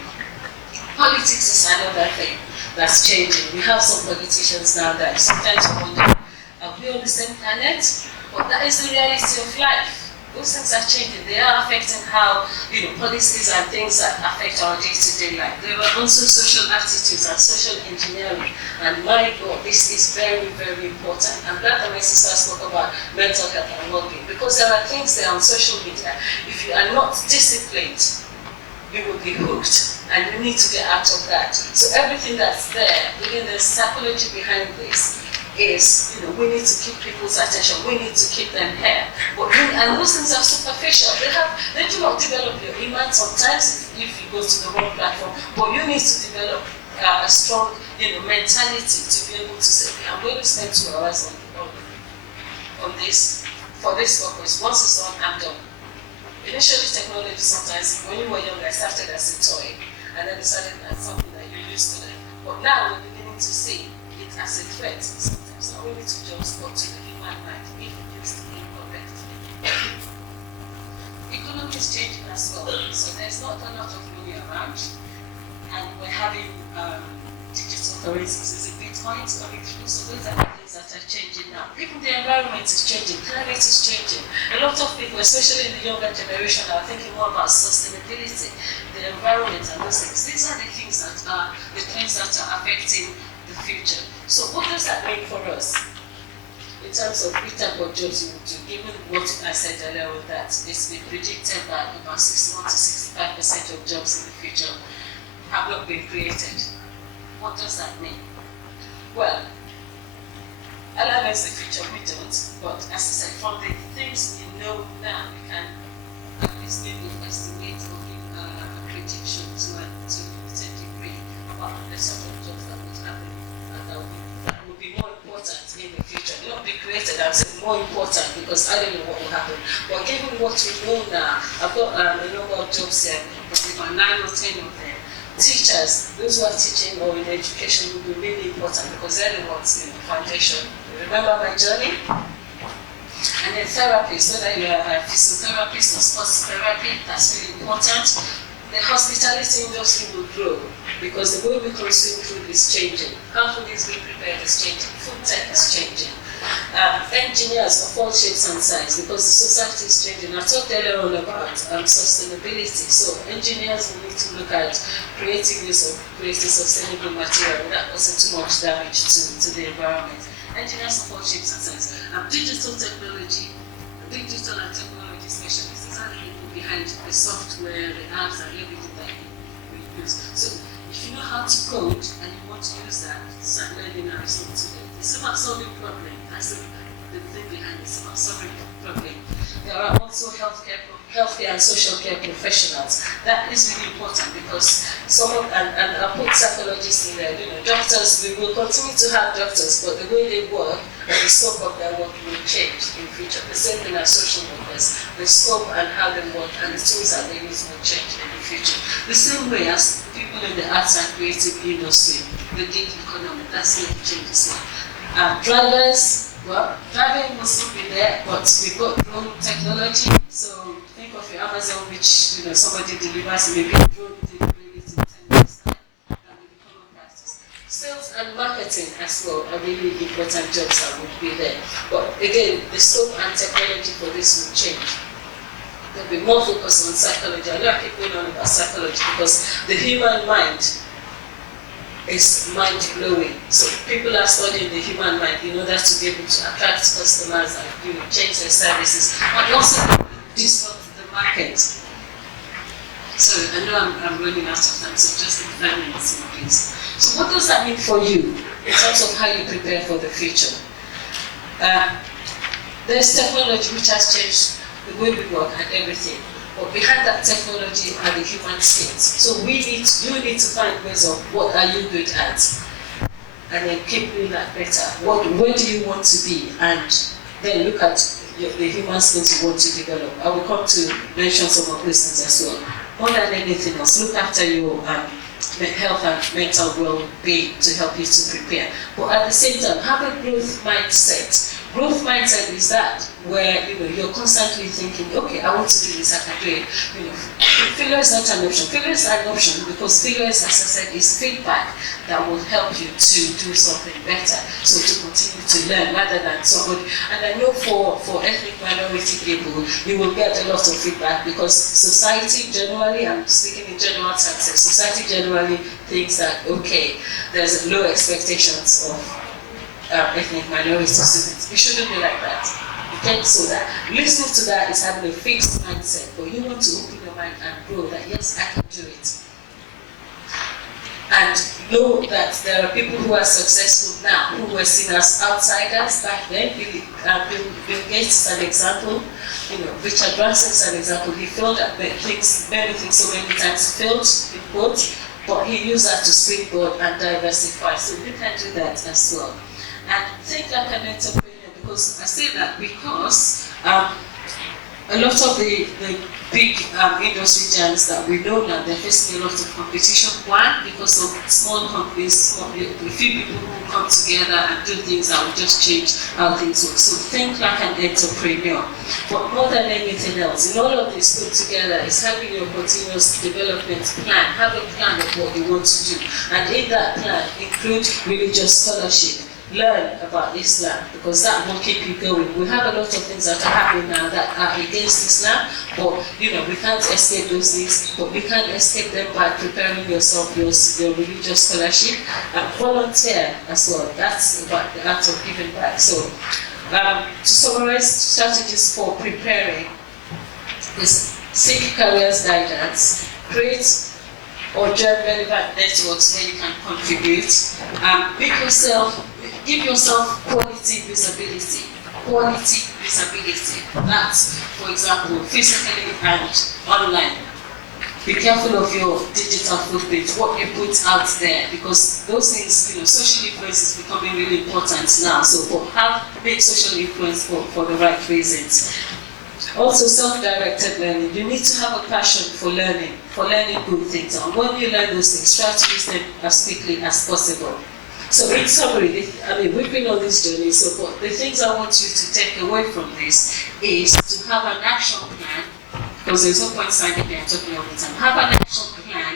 Politics is another thing that's changing. We have some politicians now that sometimes we wonder, are we on the same planet? But that is the reality of life. Those things are changing. They are affecting how, policies and things that affect our day-to-day life. There are also social attitudes and social engineering. And my God, this is very, very important. I'm glad that my sister spoke about mental health and well-being, because there are things there on social media. If you are not disciplined, you will be hooked, and you need to get out of that. So everything that's there, within the psychology behind this, is, we need to keep people's attention, we need to keep them here. And those things are superficial. They do not develop your iman sometimes if you go to the wrong platform, but you need to develop a strong, mentality to be able to say, okay, I'm going to spend 2 hours on this, for this purpose. Once it's on, I'm done. Initially, technology sometimes, when you were young, I started as a toy, and then decided as something that you're used to it. But now we're beginning to see it as a threat. Sometimes not only to jobs, but to the human mind, if used incorrectly. Economy is changing as well, so there's not a lot of money around, and we're having digital currencies. Is it Bitcoins coming through? So those are the things that are changing now. Even the environment is changing, climate is changing. A lot of people, especially in the younger generation, are thinking more about sustainability, the environment and those things. These are the things that are the trends that are affecting the future. So what does that mean for us? In terms of which type of jobs we will do, given what I said earlier with that, it's been predicted that about 61 to 65% of jobs in the future have not been created. What does that mean? Well, Allah knows the future, we don't, but as I said, from the things we know now, we can at least maybe estimate or give a prediction to a limited degree about the sort of jobs that would happen and that would be more important in the future. Not be created, I'm saying more important, because I don't know what will happen. But given what we know now, I've got a number of jobs here, about 9 or 10 of them. Teachers, those who are teaching or in education will be really important, because they're the ones in the foundation. Remember my journey? And then therapists, whether you are a physiotherapist or sports therapy, that's really important. The hospitality industry will grow, because the way we consume food is changing. How food is being prepared is changing. Food tech is changing. Engineers of all shapes and sizes, because the society is changing. I talked earlier on about sustainability. So engineers will need to look at creating sustainable material without causing too much damage to the environment. Engineers of all shapes and sizes. Digital technology, digital and technology specialists, these are the people behind the software, the apps, and everything that we use. So if you know how to code and you want to use that, start learning how to do it. It's about solving problems. That's the thing behind it. It's about solving problem. There are also healthcare and social care professionals. That is really important, because and I put psychologists in there, doctors, we will continue to have doctors, but the way they work and the scope of their work will change in the future. The same thing as social workers, the scope and how they work and the tools that they use will change in the future. The same way as people in the arts and creative industry, the gig economy, that's going to change the same. Drivers, well, driving will still be there, but we've got drone technology. So think of your Amazon, which somebody delivers maybe a drone delivery in 10 minutes time, and will become a practice. Sales and marketing as well are really important jobs that would be there. But again, the scope and technology for this will change. There'll be more focus on psychology. A lot of people know about psychology, because the human mind is mind-blowing. So people are studying the human mind in order to be able to attract customers and change their services, and also disrupt the market. So I know I'm running out of time, so just in 5 minutes, please. So what does that mean for you in terms of how you prepare for the future? There's technology which has changed the way we work and everything. But behind that technology are the human skills. So you need to find ways of what are you good at, and then keep doing that better. Where do you want to be, and then look at the human skills you want to develop. I will come to mention some of these things as well. More than anything else, look after your health and mental well-being to help you to prepare. But at the same time, have a growth mindset. Growth mindset is that where you're constantly thinking, okay, I want to do this, I can do it. Failure is not an option. Failure is an option because failure, as I said, is feedback that will help you to do something better. So to continue to learn rather than somebody. And I know for ethnic minority people, you will get a lot of feedback because society generally, I'm speaking in general terms, society generally thinks that, okay, there's low expectations of ethnic minority students. It shouldn't be like that. Okay, so that listening to that is having a fixed mindset, but you want to open your mind and grow that yes, I can do it. And know that there are people who are successful now who were seen as outsiders back then. Bill Gates is an example. Richard Branson is an example. He failed at many things so many times, failed in quotes, but he used that to springboard and diversify. So you can do that as well. And think like an entrepreneur, because I say that because a lot of the big industry giants that we know now, they're facing a lot of competition. One, because of small companies, a few people who come together and do things that will just change how things work. So think like an entrepreneur. But more than anything else, in all of this put together is having your continuous development plan. Have a plan of what you want to do. And in that plan, include religious scholarship. Learn about Islam, because that will keep you going. We have a lot of things that are happening now that are against Islam, but we can't escape those things, but we can't escape them by preparing yourself, your religious scholarship, and volunteer as well. That's about the act of giving back. So to summarize strategies for preparing is seek careers guidance, create or join relevant networks where you can contribute, give yourself quality visibility. Quality visibility. That's, for example, physically and online. Be careful of your digital footprint, what you put out there, because those things, social influence is becoming really important now. So make social influence for the right reasons. Also, self-directed learning. You need to have a passion for learning good things. And when you learn those things, try to use them as quickly as possible. So in summary, we've been on this journey, so the things I want you to take away from this is to have an action plan, because there's no point standing there and talking all the time. Have an action plan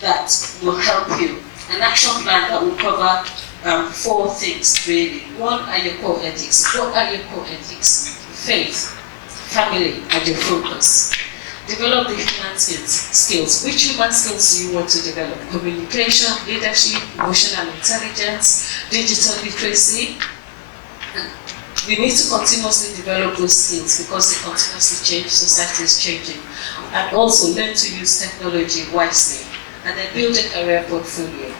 that will help you. An action plan that will cover 4 things, really. 1 are your core ethics. What are your core ethics? Faith, family, and your focus. Develop the human skills. Which human skills do you want to develop? Communication, leadership, emotional intelligence, digital literacy. You need to continuously develop those skills because they continuously change, society is changing. And also learn to use technology wisely. And then build a career portfolio.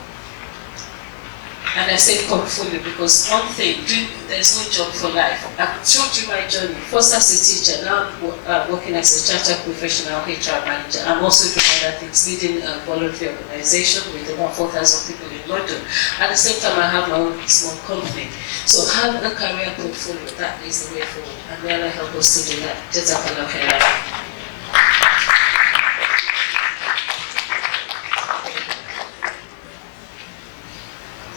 And I say portfolio because one thing, there's no job for life. I've showed you my journey. First as a teacher, now I'm working as a chartered professional HR manager. I'm also doing other things, leading a voluntary organization with about 4,000 people in London. At the same time, I have my own small company. So have a career portfolio. That is the way forward. And may Allah help us to do that. Jazakallah khairan.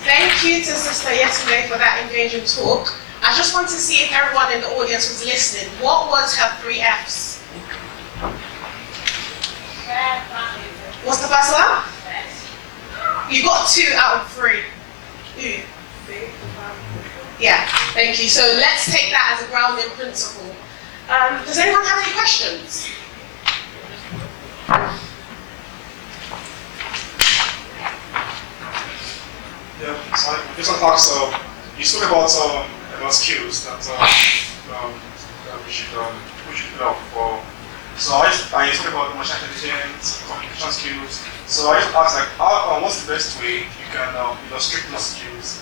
Thank you to Sister Yetunde for that engaging talk. I just want to see if everyone in the audience was listening. What was her 3 Fs? What's the first one? You got 2 out of 3. Yeah, thank you. So let's take that as a grounding principle. Does anyone have any questions? Yeah, so this one talks, you spoke about skills that we should develop for. So I spoke about emotional intelligence, communication skills. So I just asked, what's the best way you can illustrate those skills,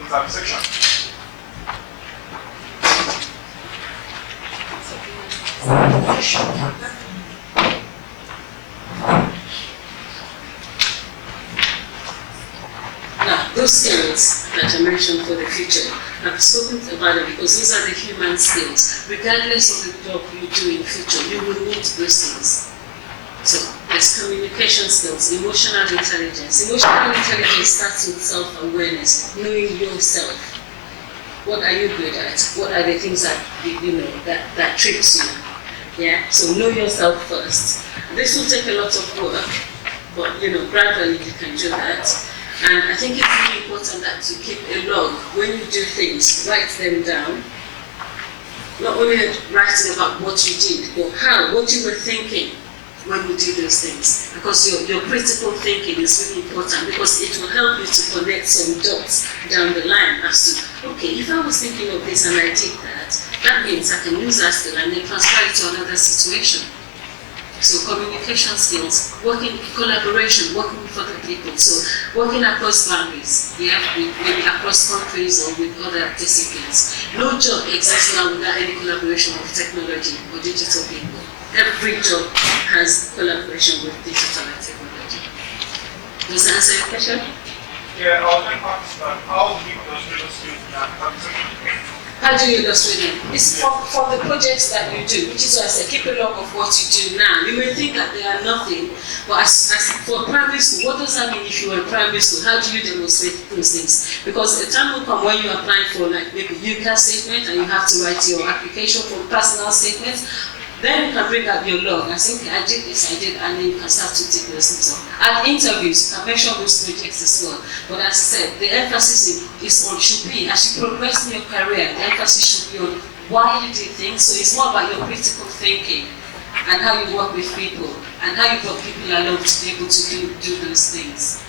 in that section? Now, those skills that I mentioned for the future, I've spoken about it because those are the human skills. Regardless of the job you do in the future, you will need those things. So, there's communication skills, emotional intelligence. Emotional intelligence starts with self-awareness, knowing yourself. What are you good at? What are the things that that trips you? Yeah. So know yourself first. This will take a lot of work, but gradually you can do that. And I think it's really important that you keep a log when you do things. Write them down. Not only writing about what you did, but what you were thinking when you did those things. Because your critical thinking is really important, because it will help you to connect some dots down the line as to, okay, if I was thinking of this and I did that, that means I can use that skill and then transfer it to another situation. So communication skills, working in collaboration, working with other people, so working across boundaries, maybe across countries or with other disciplines. No job exists now without any collaboration with technology or digital people. Every job has collaboration with digital and technology. Does that answer your question? Yeah, I was going to ask how do you illustrate skills in that? How do you illustrate them? It's for the projects that you do, which is why I said keep a log of what you do now. You may think that they are nothing, but as for primary school, what does that mean if you were in primary school? How do you demonstrate those things? Because a time will come when you're applying for like maybe UCAS statement and you have to write your application for personal statements. Then you can bring out your log and say, okay, I did this, I did, and then you can start to take those things off. At interviews, you can mention those projects as well. But as I said, the emphasis should be, as you progress in your career, the emphasis should be on why you do things. So it's more about your critical thinking and how you work with people and how you brought people along to be able to do those things.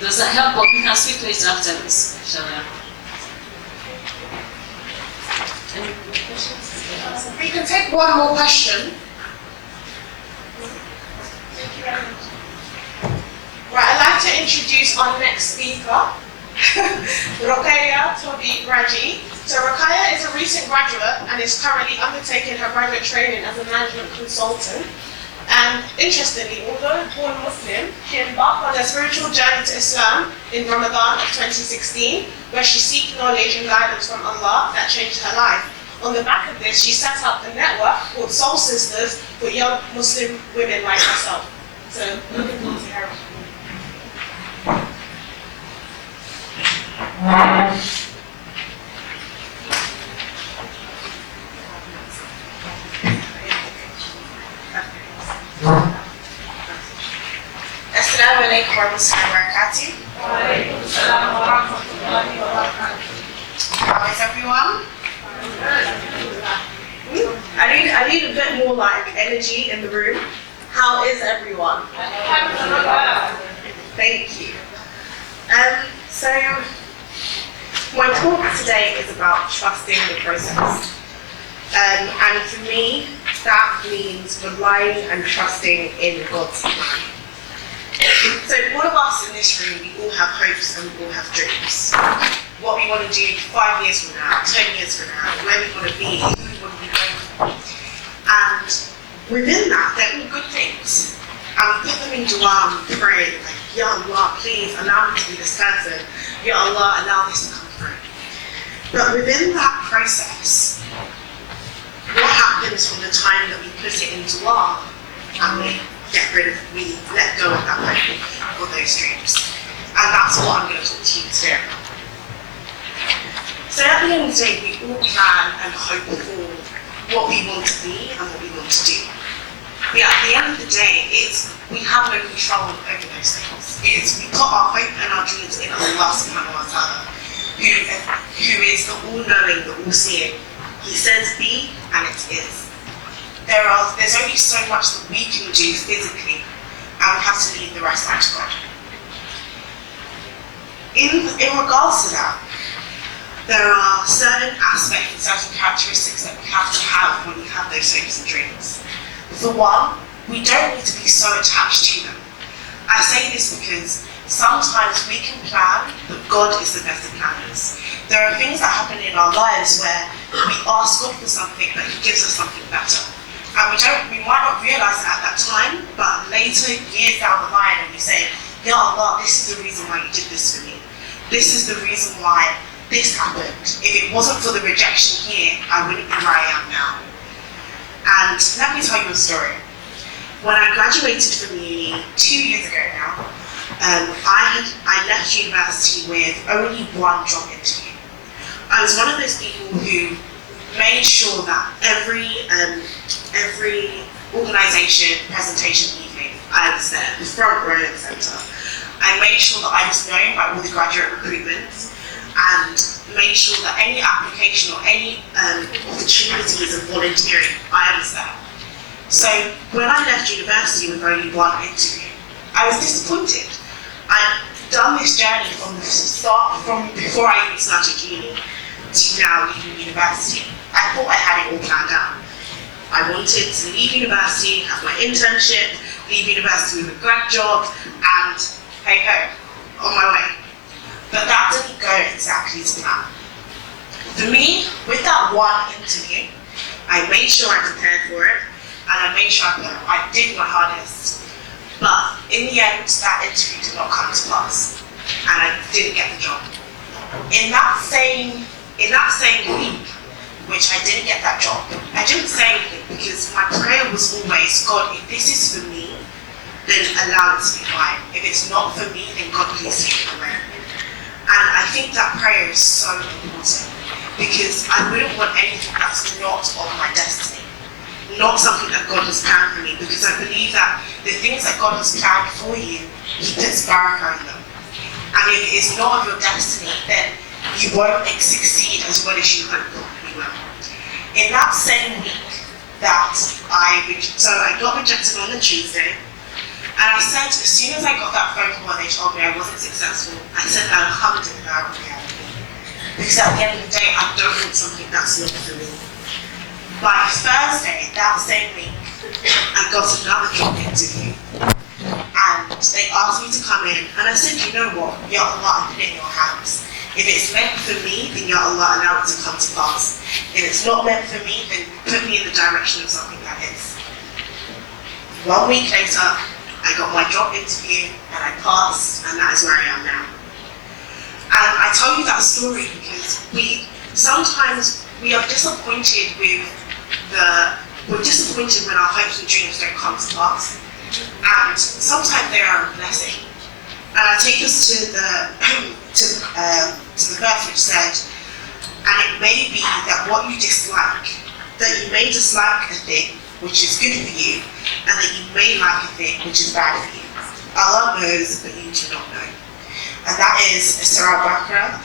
Does that help? But we can speak later after this, shall we? Any questions? We can take one more question. Right, I'd like to introduce our next speaker, Rokaya Tobi Raji. So Rokaya is a recent graduate and is currently undertaking her graduate training as a management consultant. And interestingly, although born Muslim, she embarked on a spiritual journey to Islam in Ramadan of 2016, where she seeked knowledge and guidance from Allah that changed her life. On the back of this, she set up a network called Soul Sisters for young Muslim women like herself. So, looking forward to her. Assalamu alaikum warahmatullahi wabarakatuh. How is everyone? I need a bit more like energy in the room. How is everyone? Thank you. So my talk today is about trusting the process. And for me, that means relying and trusting in God's plan. So all of us in this room, we all have hopes and we all have dreams. What we want to do 5 years from now, 10 years from now, where we want to be, who we want to be going for. And within that, they're all good things. And we put them in dua and we pray, like, Ya Allah, please allow me to be this person. Ya Allah, allow this to come through. But within that process, what happens from the time that we put it in dua and we let go of that hope or those dreams? And that's what I'm going to talk to you today about. So at the end of the day, we all plan and hope for what we want to be and what we want to do. But at the end of the day, we have no control over those things. We put our hope and our dreams in Allah subhanahu wa ta'ala, who is the all-knowing, the all-seeing. He says be, and it is. There's only so much that we can do physically, and we have to leave the rest up to God. In regards to that, there are certain aspects and certain characteristics that we have to have when we have those hopes and dreams. For one, we don't need to be so attached to them. I say this because sometimes we can plan, but God is the best of planners. There are things that happen in our lives where we ask God for something, but He gives us something better. And we might not realize it at that time, but later, years down the line, and we say, Ya Allah, this is the reason why you did this for me. This is the reason why this happened. If it wasn't for the rejection here, I wouldn't be where I am now. And let me tell you a story. When I graduated from uni 2 years ago now, I left university with only one job interview. I was one of those people who made sure that every organisation presentation evening, I was there, the front row and centre. I made sure that I was known by all the graduate recruitments and made sure that any application or any opportunities of volunteering, I was there. So when I left university with only one interview, I was disappointed. I'd done this journey from the start, from before I even started uni to now leaving university. I thought I had it all planned out. I wanted to leave university, have my internship, leave university with a grad job, and hey ho, on my way. But that didn't go exactly to plan. For me, with that one interview, I made sure I prepared for it, and I made sure I did my hardest. But in the end, that interview did not come to pass, and I didn't get the job. In that same week, which I didn't get that job, I didn't say anything because my prayer was always, God, if this is for me, then allow it to be fine. If it's not for me, then God, please take it away. And I think that prayer is so important because I wouldn't want anything that's not of my destiny, not something that God has planned for me, because I believe that the things that God has planned for you, He puts barakah in them. And if it is not of your destiny, then you won't succeed as well as you hope you will. In that same week that I got rejected on the Tuesday, and I said, as soon as I got that phone call and they told me I wasn't successful, I said, Alhamdulillah, because at the end of the day, I don't want something that's not for me. By Thursday, that same week, I got another job interview. And they asked me to come in, and I said, you know what, Ya Allah, I put it in your hands. If it's meant for me, then Ya Allah, allow it to come to pass. If it's not meant for me, then put me in the direction of something that is. 1 week later, I got my job interview, and I passed, and that is where I am now. And I tell you that story because sometimes we are disappointed we're disappointed when our hopes and dreams don't come to pass. And sometimes they are a blessing. And I take us to the verse which said, and it may be that what you dislike, that you may dislike a thing which is good for you, and that you may like a thing which is bad for you. Allah knows, but you do not know. And that is Surah Al-Baqarah,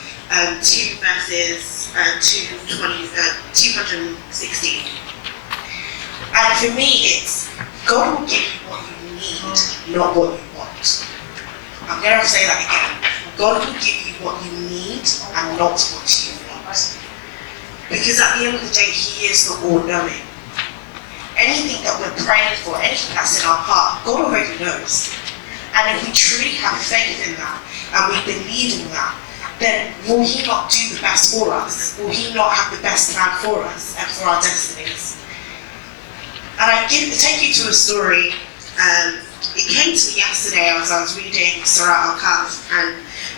2 verses 216. And for me, it's God will give you what you need, not what you want. I'm going to say that again. God will give you what you need and not what you want. Because at the end of the day, He is the all-knowing. Anything that we're praying for, anything that's in our heart, God already knows. And if we truly have faith in that, and we believe in that, then will He not do the best for us? Will He not have the best plan for us and for our destinies? And I take you to a story. It came to me yesterday as I was reading Surah Al-Kahf and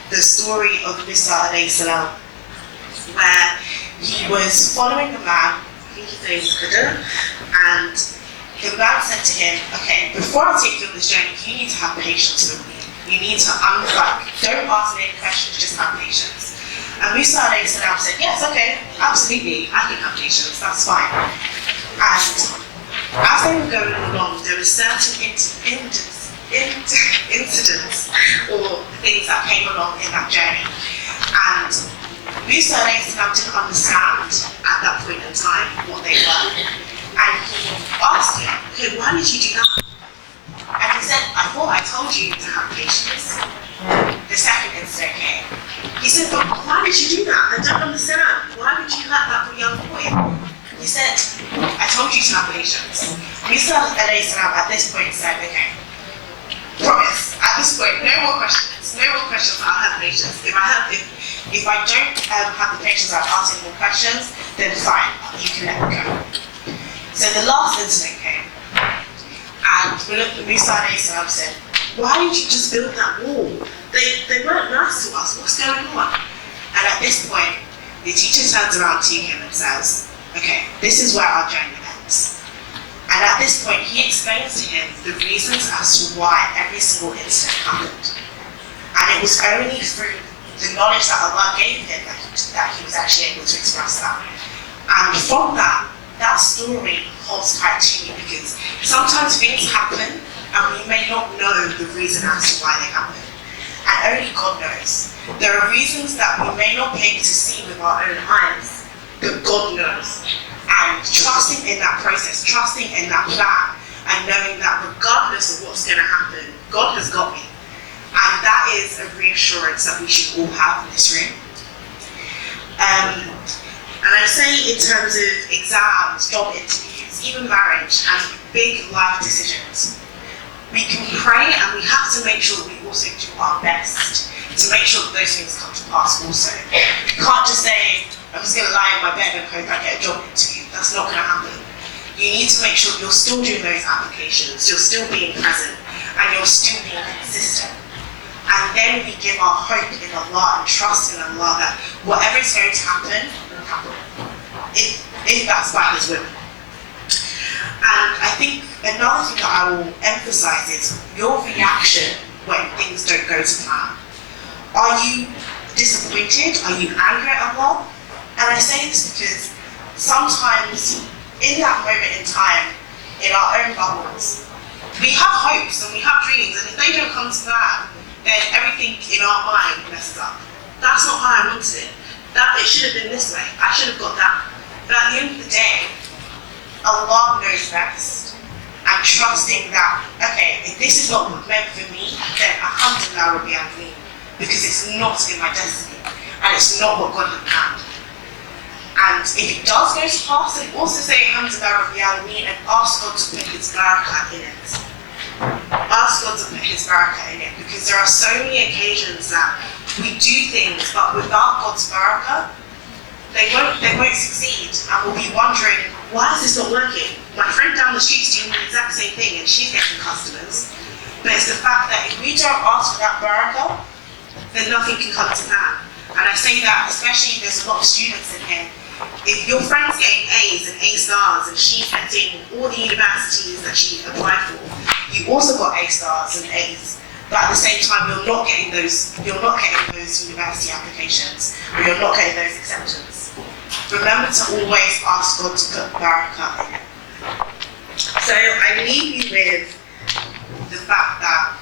the story of Musa alayhi salam, where he was following a man, I think his name is Khidr, and the man said to him, okay, before I take you on this journey, you need to have patience with me. You need to don't ask me any questions, just have patience. And Musa alayhi salam said, yes, okay, absolutely, I can have patience, that's fine. And as they were going along, there were certain incidents or things that came along in that journey. And Musa alayhi salam didn't understand at that point in time what they were. And he asked him, okay, why did you do that? And he said, I thought I told you to have patience. The second incident came. He said, but why did you do that? I don't understand. Why would you let that young boy? He said, I told you to have patience. Musa alayhi salam at this point said, okay, promise, at this point, no more questions, I'll have patience. If I don't have the patience, I'll ask any more questions, then fine, you can let me go. So the last incident came, and Musa alayhi salam said, why did you just build that wall? They weren't nice to us, what's going on? And at this point, the teacher turns around to him and says, okay, this is where our journey ends. And at this point, he explains to him the reasons as to why every single incident happened. And it was only through the knowledge that Allah gave him, that he was actually able to express that. And from that story holds tight to me, because sometimes things happen and we may not know the reason as to why they happen. And only God knows. There are reasons that we may not be able to see with our own eyes, but God knows. And trusting in that process, trusting in that plan, and knowing that regardless of what's going to happen, God has got me. And that is a reassurance that we should all have in this room. And I say in terms of exams, job interviews, even marriage and big life decisions, we can pray and we have to make sure that we also do our best to make sure that those things come to pass also. You can't just say, I'm just going to lie in my bed and hope I get a job interview. That's not going to happen. You need to make sure you're still doing those applications, you're still being present, and you're still being consistent. And then we give our hope in Allah and trust in Allah that whatever is going to happen will happen, if that's by His will. And I think another thing that I will emphasize is your reaction when things don't go to plan. Are you disappointed? Are you angry at Allah? And I say this because sometimes in that moment in time, in our own bubbles, we have hopes and we have dreams, and if they don't come to plan, then everything in our mind messes up. That's not how I wanted it. It should have been this way. I should have got that. But at the end of the day, Allah knows best. And trusting that, okay, if this is not meant for me, then alhamdulillah rabbi alameen, because it's not in my destiny, and it's not what God had planned. And if it does go to pass, then also say alhamdulillah rabbi alameen and ask God to put His barakah in it. Ask God to put His barakah in it, because there are so many occasions that we do things, but without God's barakah, they won't succeed, and we'll be wondering, why is this not working? My friend down the street's doing the exact same thing and she's getting customers. But it's the fact that if we don't ask for that barakah, then nothing can come to plan. And I say that especially if there's a lot of students in here. If your friend's getting A's and A stars and she's getting all the universities that she applied for, you also got A stars and A's. But at the same time, you're not getting those university applications, or you're not getting those acceptance. Remember to always ask God to put barakah in it. So I leave you with the fact that,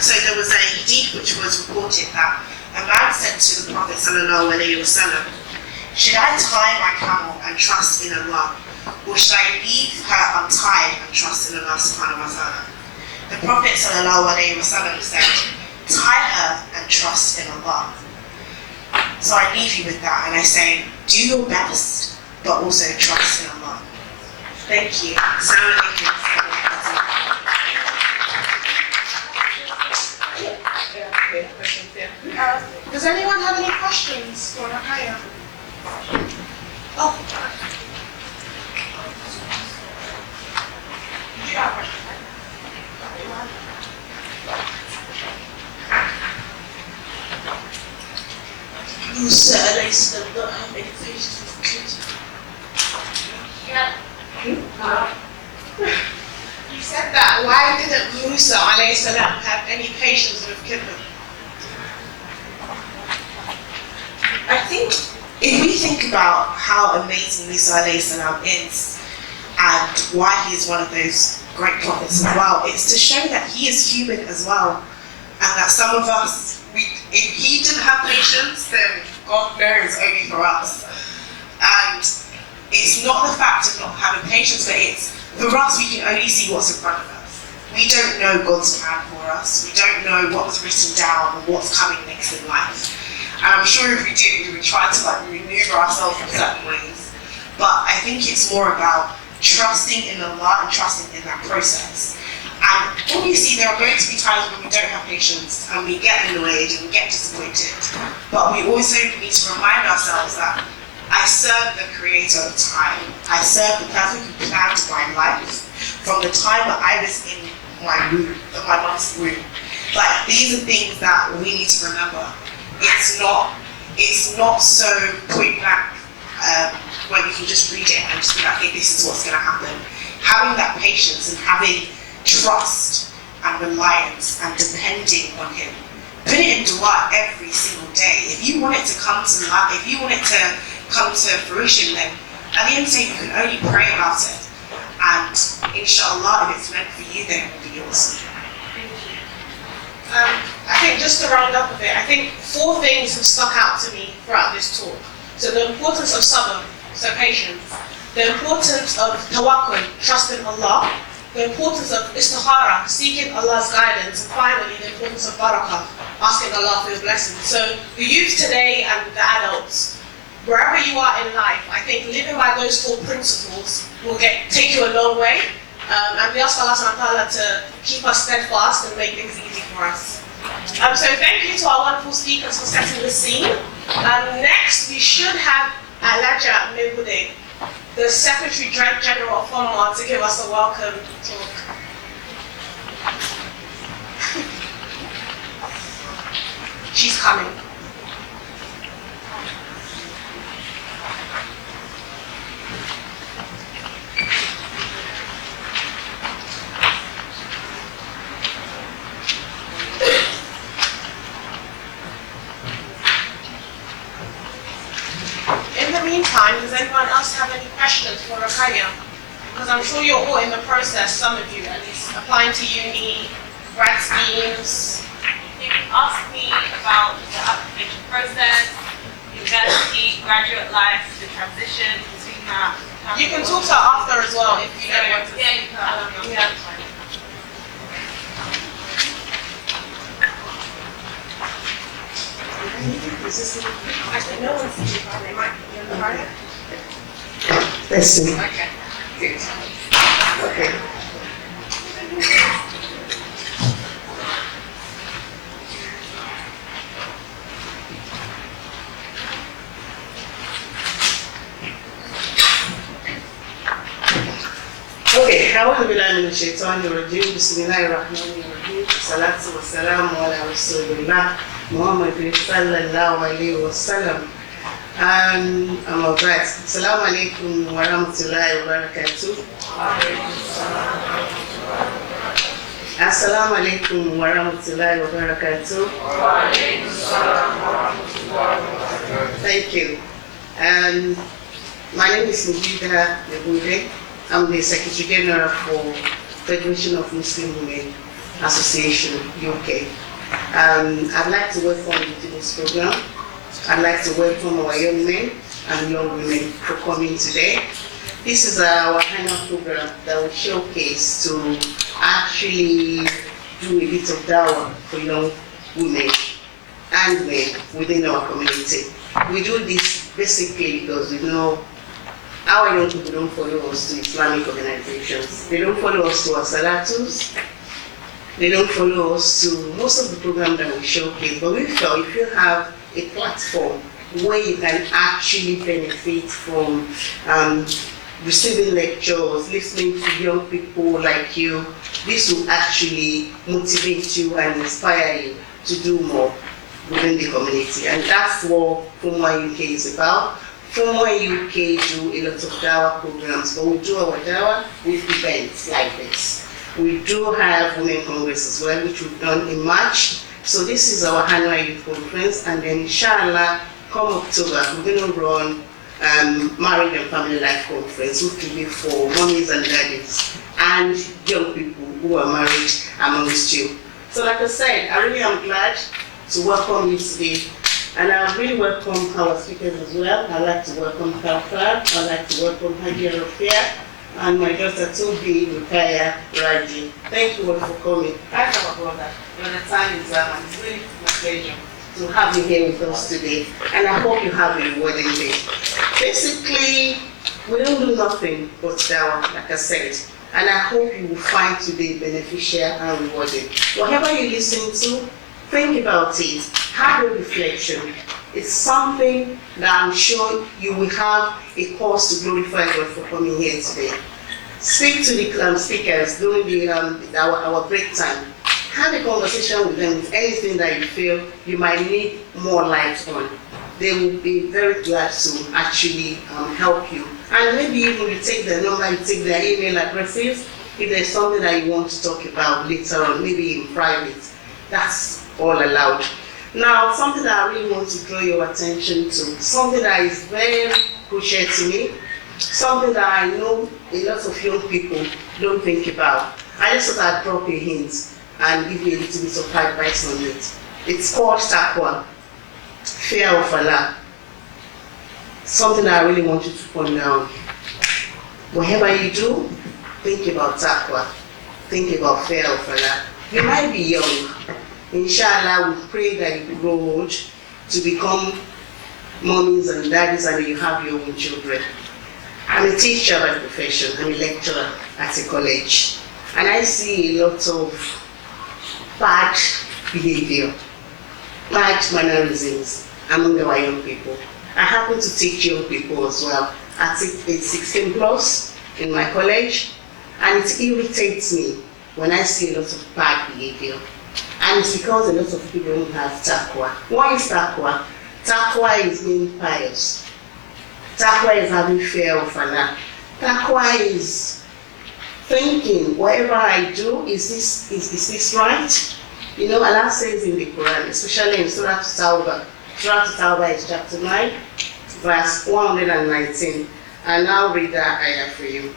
so there was a hadith which was reported that a man said to the Prophet ﷺ, should I tie my camel and trust in Allah, or should I leave her untied and trust in Allah subhanahu wa ta'ala? The Prophet ﷺ said, tie her and trust in Allah. So I leave you with that and I say, do your best, but also trust in Allah. Thank you. Assalamu alaikum. Does anyone have any questions for Nakaya? Oh. Did you have a question? Musa alayhi salam not have any patience with kids. Yeah. You said that. Why didn't Musa alayhi salam have any patience with Kibble? I think if we think about how amazing Musa alayhi salam is and why he is one of those great prophets as well, it's to show that he is human as well, and that some of us, if he didn't have patience, then God knows only for us. And it's not the fact of not having patience, but it's for us, we can only see what's in front of us. We don't know God's plan for us. We don't know what was written down or what's coming next in life. And I'm sure if we did, we would try to maneuver ourselves in certain ways. But I think it's more about trusting in Allah and trusting in that process. And obviously there are going to be times when we don't have patience and we get annoyed and we get disappointed. But we also need to remind ourselves that I serve the creator of time. I serve the person who planned my life from the time that I was in my womb, in my mom's womb. Like, these are things that we need to remember. It's not so point blank when you can just read it and just be like, okay, this is what's going to happen. Having that patience and having trust and reliance and depending on Him put it in dua every single day. If you want it to come to life, if you want it to come to fruition, then at the end of the day, you can only pray about it. And inshallah, if it's meant for you, then it will be yours. I think just to round up a bit, I think 4 things have stuck out to me throughout this talk. So the importance of sabr, so patience. The importance of tawakkul, trust in Allah. The importance of istikhara, seeking Allah's guidance. And finally, the importance of barakah, asking Allah for your blessings. So the youth today and the adults, wherever you are in life, I think living by those 4 principles will take you a long way. And we ask Allah subhanahu wa ta'ala to keep us steadfast and make things easy for us. So thank you to our wonderful speakers for setting the scene. Next, we should have Alaja Mebude, the Secretary General of FOMWA, to give us a welcome talk. She's coming. In the meantime, does anyone else have any questions for Rakaya? Because I'm sure you're all in the process, some of you at least, applying to uni, grad schemes. You can ask me about the application process, university, graduate life, the transition between that. You can talk to her after as well if you don't want to. Yeah, you can. Yeah. Actually, no one's seeing her. They might be in the car. Let's see. Okay. Good. Okay. Okay, أعوذ بالله من الشيطان الرجيم بسم الله الرحمن الرحيم الصلاة والسلام على رسول الله محمد صلى الله عليه وسلم. I'm all right. Assalamu alaikum wa rahmatullahi wa barakatuh. Assalamu alaikum wa rahmatullahi wa barakatuh. Thank you. My name is Mujida Nebude. I'm the Secretary General for Federation of Muslim Women Association UK. I'd like to welcome you to this program. I'd like to welcome our young men and young women for coming today. This is our annual program that will showcase to actually do a bit of dawah for young women and men within our community. We do this basically because we know our young people don't follow us to Islamic organizations. They don't follow us to our salatus. They don't follow us to most of the programs that we showcase. But we felt if you have a platform where you can actually benefit from receiving lectures, listening to young people like you, this will actually motivate you and inspire you to do more within the community. And that's what FOMWA UK is about. FOMWA UK do a lot of dawah programs, but we do our dawah with events like this. We do have Women Congress as well, which we've done in March. So this is our annual youth conference, and then inshallah, come October, we're going to run Married and Family Life Conference, which will be for mommies and daddies and young people who are married amongst you. So like I said, I really am glad to welcome you today. And I really welcome our speakers as well. I'd like to welcome Kalfar, I'd like to welcome Hadia Rafia, and my daughter Tobi Rukaya Raji. Thank you all for coming. I have a brother. The time is up, and it's really my pleasure to have you here with us today. And I hope you have a rewarding day. Basically, we don't do nothing but dawah, like I said. And I hope you will find today beneficial and rewarding. Whatever you listen to, think about it. Have a reflection. It's something that I'm sure you will have a cause to glorify God for coming here today. Speak to the speakers during our break time. Have a conversation with them with anything that you feel you might need more light on. They will be very glad to actually help you. And maybe even you take their number, you take their email addresses. If there's something that you want to talk about later on, maybe in private, That's all allowed. Now, something that I really want to draw your attention to, something that is very crucial to me, something that I know a lot of young people don't think about. I just thought I'd drop a hint and give you a little bit of advice on it. It's called taqwa, fear of Allah. Something that I really want you to put down. Whatever you do, think about taqwa, think about fear of Allah. You might be young. Inshallah, we pray that you grow old to become mommies and daddies and you have your own children. I'm a teacher by profession, I'm a lecturer at a college. And I see a lot of bad behavior, bad mannerisms among our young people. I happen to teach young people as well. I teach 16 plus in my college, and it irritates me when I see a lot of bad behavior. And it's because a lot of people don't have taqwa. What is taqwa? Taqwa is being pious. Taqwa is having fear of Allah. Taqwa is thinking, whatever I do, is this right? You know, Allah says in the Quran, especially in Surah Tawbah. Surah Tawbah is chapter 9, verse 119. And I'll read that ayah for you.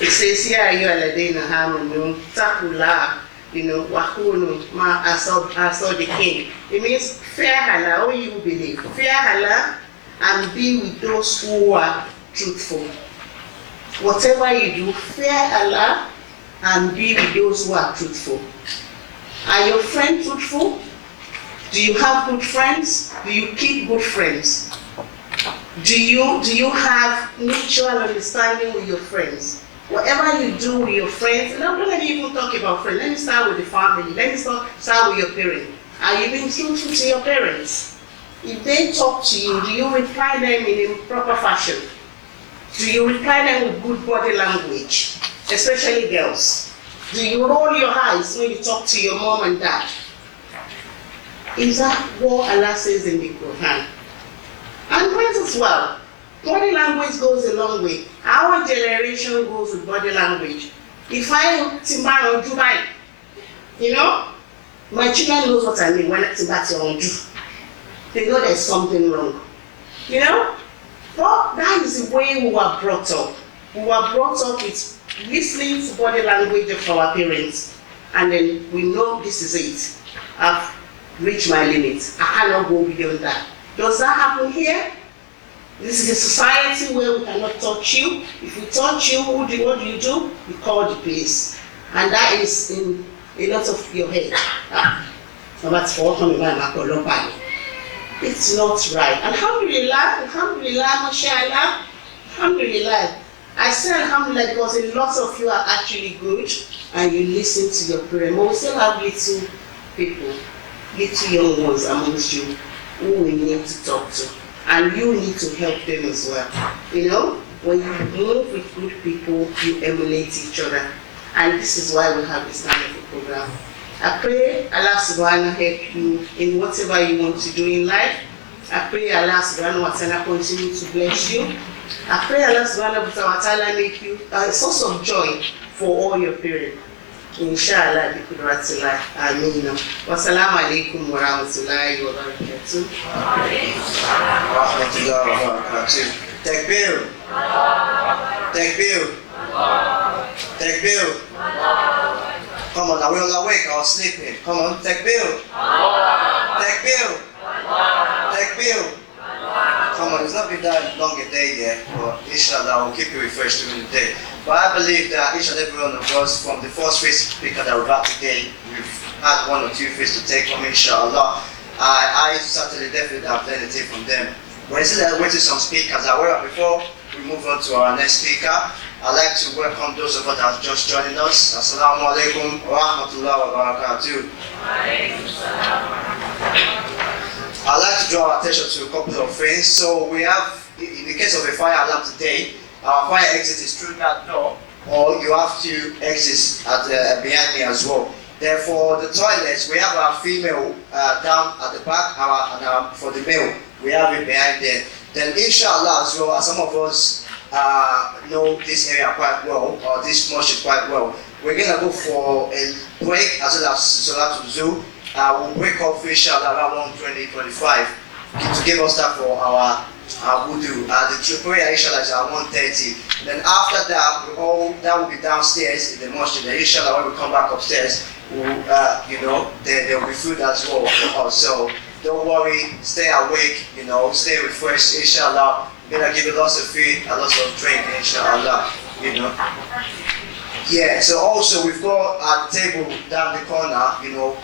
It says, Ya ayyuhalladhina amanu taqullah, you know, wakunu ma asadiqin. It means fear Allah, all you believe. Fear Allah and be with those who are truthful. Whatever you do, fear Allah and be with those who are truthful. Are your friends truthful? Do you have good friends? Do you keep good friends? Do you have mutual understanding with your friends? Whatever you do with your friends, and I'm not going to even talk about friends. Let me start with the family. Let me start with your parents. Are you being truthful to your parents? If they talk to you, do you reply them in a proper fashion? Do you reply them with good body language? Especially girls. Do you roll your eyes when you talk to your mom and dad? Is that what Allah says in the Quran? And friends as well. Body language goes a long way. Our generation goes with body language. If I timber on Dubai, you know, my children knows what I mean when I timber on Dubai. They know there's something wrong. You know? But that is the way we were brought up. We were brought up with listening to body language of our parents. And then we know this is it. I've reached my limit. I cannot go beyond that. Does that happen here? This is a society where we cannot touch you. If we touch you, what do you do? You call the police. And that is in a lot of your head. It's not right. Alhamdulillah, alhamdulillah, mashallah, alhamdulillah. I say alhamdulillah because a lot of you are actually good and you listen to your prayer. But we still have little people, little young ones amongst you who we need to talk to. And you need to help them as well. You know, when you move with good people, you emulate each other. And this is why we have this kind of a program. I pray Allah subhanahu help you in whatever you want to do in life. I pray Allah subhanahu wa ta'ala continue to bless you. I pray Allah subhanahu wa ta'ala make you a source of joy for all your parents. Inshallah, bi qudratillah. Ameen. Wassalamu alaikum wa rahmatullahi wa barakatuh. Wa rahmatullahi wa barakatuh. Takbir. Takbir. Takbir. Come on, are we all awake or sleeping? Come on, takbir. Takbir. Takbir. Come on, it's not been that long a day yet, but inshallah, we'll keep you refreshed during the day. But I believe that each and every one of us, from the first face speaker that we've had today, we've had one or two face to take from, inshallah. I certainly definitely have learned a from them. But instead of waiting some speakers, however, before we move on to our next speaker, I'd like to welcome those of us that have just joined us. Assalamu alaikum wa rahmatullahi wa barakatuh. I'd like to draw our attention to a couple of things. So we have, in the case of a fire alarm today, our fire exit is through that door, or you have to exit at behind me as well. Therefore, the toilets, we have our female down at the back, and for the male, we have it behind there. Then inshallah as well, as some of us know this area quite well, or this mosque quite well. We're gonna go for a break as well as Salatul Zuhr. We'll break off inshallah around 1:20-1:25 to give us time for our wudu. The prayer inshallah is at 1:30. Then after that, that will be downstairs in the mosque. Then inshallah when we come back upstairs, we'll, there will be food as well for us. So don't worry, stay awake, stay refreshed, inshallah. We're gonna give you lots of food and lots of drink, inshallah, Yeah, so also we've got a table down the corner,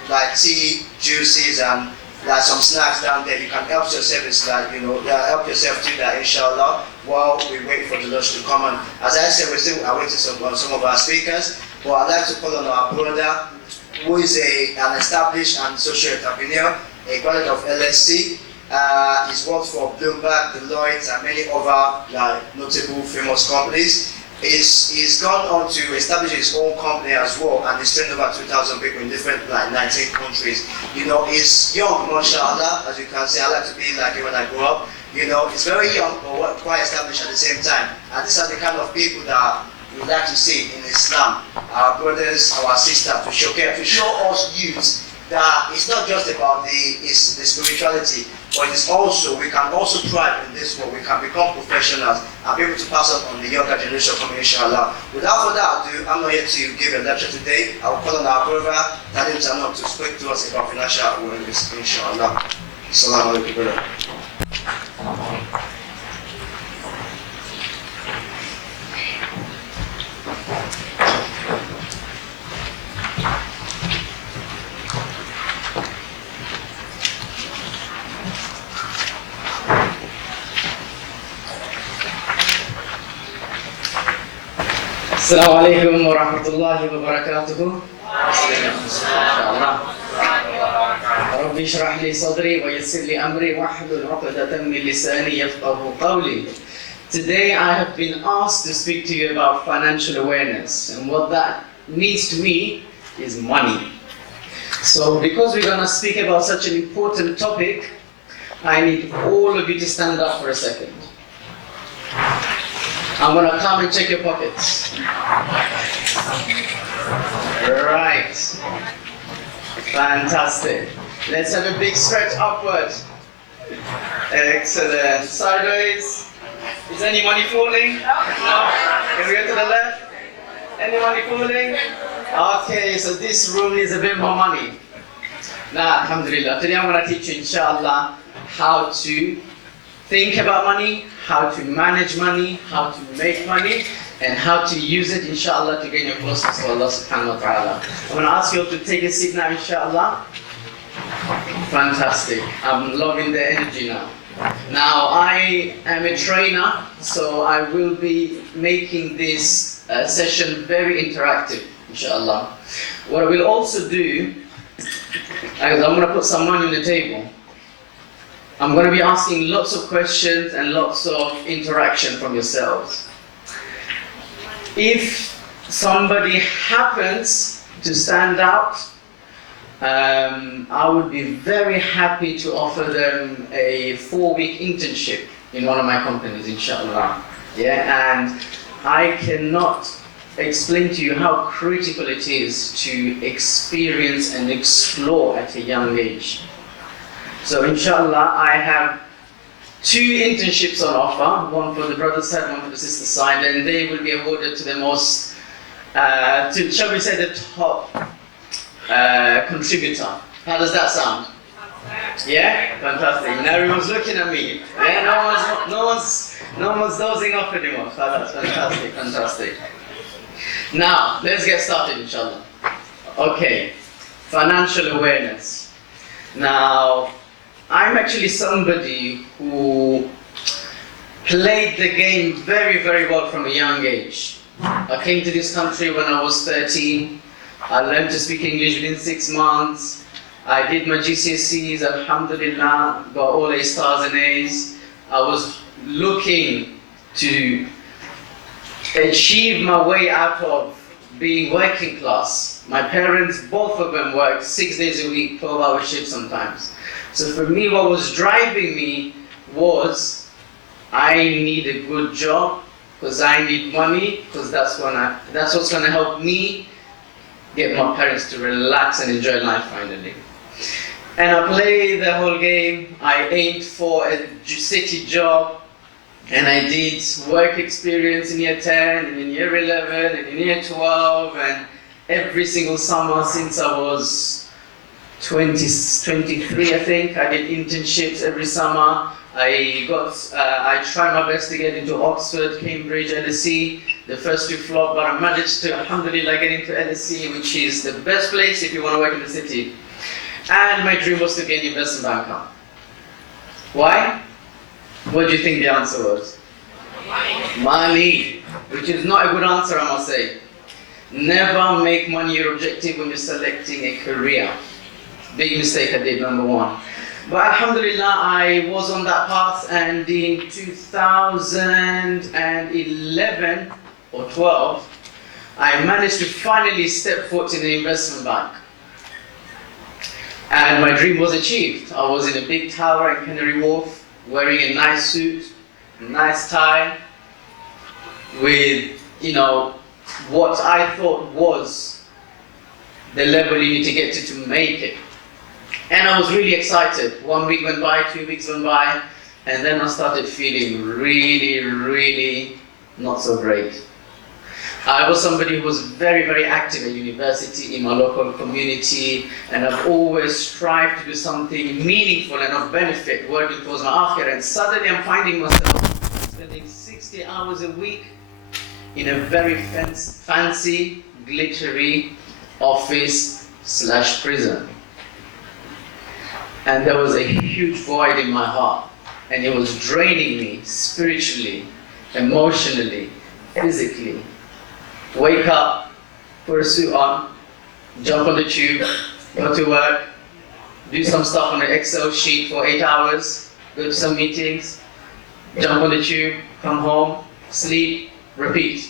like tea, juices, and like some snacks down there. You can help yourself, help yourself to that, inshallah, while we wait for the lunch to come on. As I said, we're still awaiting some of our speakers, but I'd like to call on our brother, who is an established and social entrepreneur, a graduate of LSC. He's worked for Bloomberg, Deloitte, and many other notable, famous companies. He's gone on to establish his own company as well, and he's trained over 2,000 people in different 19 countries. He's young, mashallah, as you can see. I like to be like it when I grow up. He's very young, but quite established at the same time. And these are the kind of people that we like to see in Islam. Our brothers, our sisters, to show us youths that it's not just about the spirituality, but it's also, we can also thrive in this world. We can become professionals and be able to pass on the younger generation from inshallah. Without further ado, I'm not here to give a lecture today. I will call on our brother, Talim Zanok, to speak to us about financial awareness, inshallah. Assalamu alaikum, brother. السلام عليكم ورحمة الله وبركاته. ربي اشرح لي صدري ويسر لي أمري واحلل عقدة من لساني يفقهوا قولي. Today I have been asked to speak to you about financial awareness, and what that means to me is money. So because we're going to speak about such an important topic, I need all of you to stand up for a second. I'm going to come and check your pockets. Right. Fantastic. Let's have a big stretch upward. Excellent. Sideways. Is any money falling? No. Can we go to the left? Any money falling? Okay, so this room needs a bit more money. Now, alhamdulillah. Today I'm going to teach you, inshallah, how to think about money, how to manage money, how to make money, and how to use it, inshallah, to gain your closeness to Allah subhanahu wa ta'ala. I'm going to ask you all to take a seat now, inshallah. Fantastic. I'm loving the energy now. Now, I am a trainer, so I will be making this session very interactive, inshallah. What I will also do is I'm going to put some money on the table. I'm going to be asking lots of questions and lots of interaction from yourselves. If somebody happens to stand out, I would be very happy to offer them a 4-week internship in one of my companies, inshallah. Yeah, and I cannot explain to you how critical it is to experience and explore at a young age. So inshallah, I have 2 internships on offer, one for the brother side, one for the sister side, and they will be awarded to the most, shall we say, the top contributor. How does that sound? Yeah? Fantastic. And everyone's looking at me. Yeah, no one's dozing off anymore. So that's fantastic, fantastic. Now, let's get started, inshallah. Okay, financial awareness. Now, I'm actually somebody who played the game very, very well from a young age. I came to this country when I was 13. I learned to speak English within 6 months. I did my GCSEs, alhamdulillah, got all A stars and A's. I was looking to achieve my way out of being working class. My parents, both of them worked 6 days a week, 12-hour shifts sometimes. So for me, what was driving me was I need a good job, because I need money, because that's what's gonna help me get my parents to relax and enjoy life finally. And I played the whole game. I aimed for a city job, and I did work experience in year 10, and in year 11, and in year 12, and every single summer since I was 23, I think. I did internships every summer. I tried my best to get into Oxford, Cambridge, LSE. The first two flopped, but I managed to, alhamdulillah, get into LSE, which is the best place if you want to work in the city. And my dream was to be an investment banker. Why? What do you think the answer was? Money. Which is not a good answer, I must say. Never make money your objective when you're selecting a career. Big mistake I did, number one. But alhamdulillah, I was on that path, and in 2011 or 12, I managed to finally step foot in the investment bank. And my dream was achieved. I was in a big tower in Canary Wharf, wearing a nice suit, a nice tie, with, what I thought was the level you need to get to make it. And I was really excited. 1 week went by, 2 weeks went by, and then I started feeling really, really not so great. I was somebody who was very, very active at university, in my local community, and I've always strived to do something meaningful and of benefit, working towards my akhirah. And suddenly I'm finding myself spending 60 hours a week in a very fancy, glittery office/prison. And there was a huge void in my heart, and it was draining me spiritually, emotionally, physically. Wake up, put a suit on, jump on the tube, go to work, do some stuff on an Excel sheet for 8 hours, go to some meetings, jump on the tube, come home, sleep, repeat.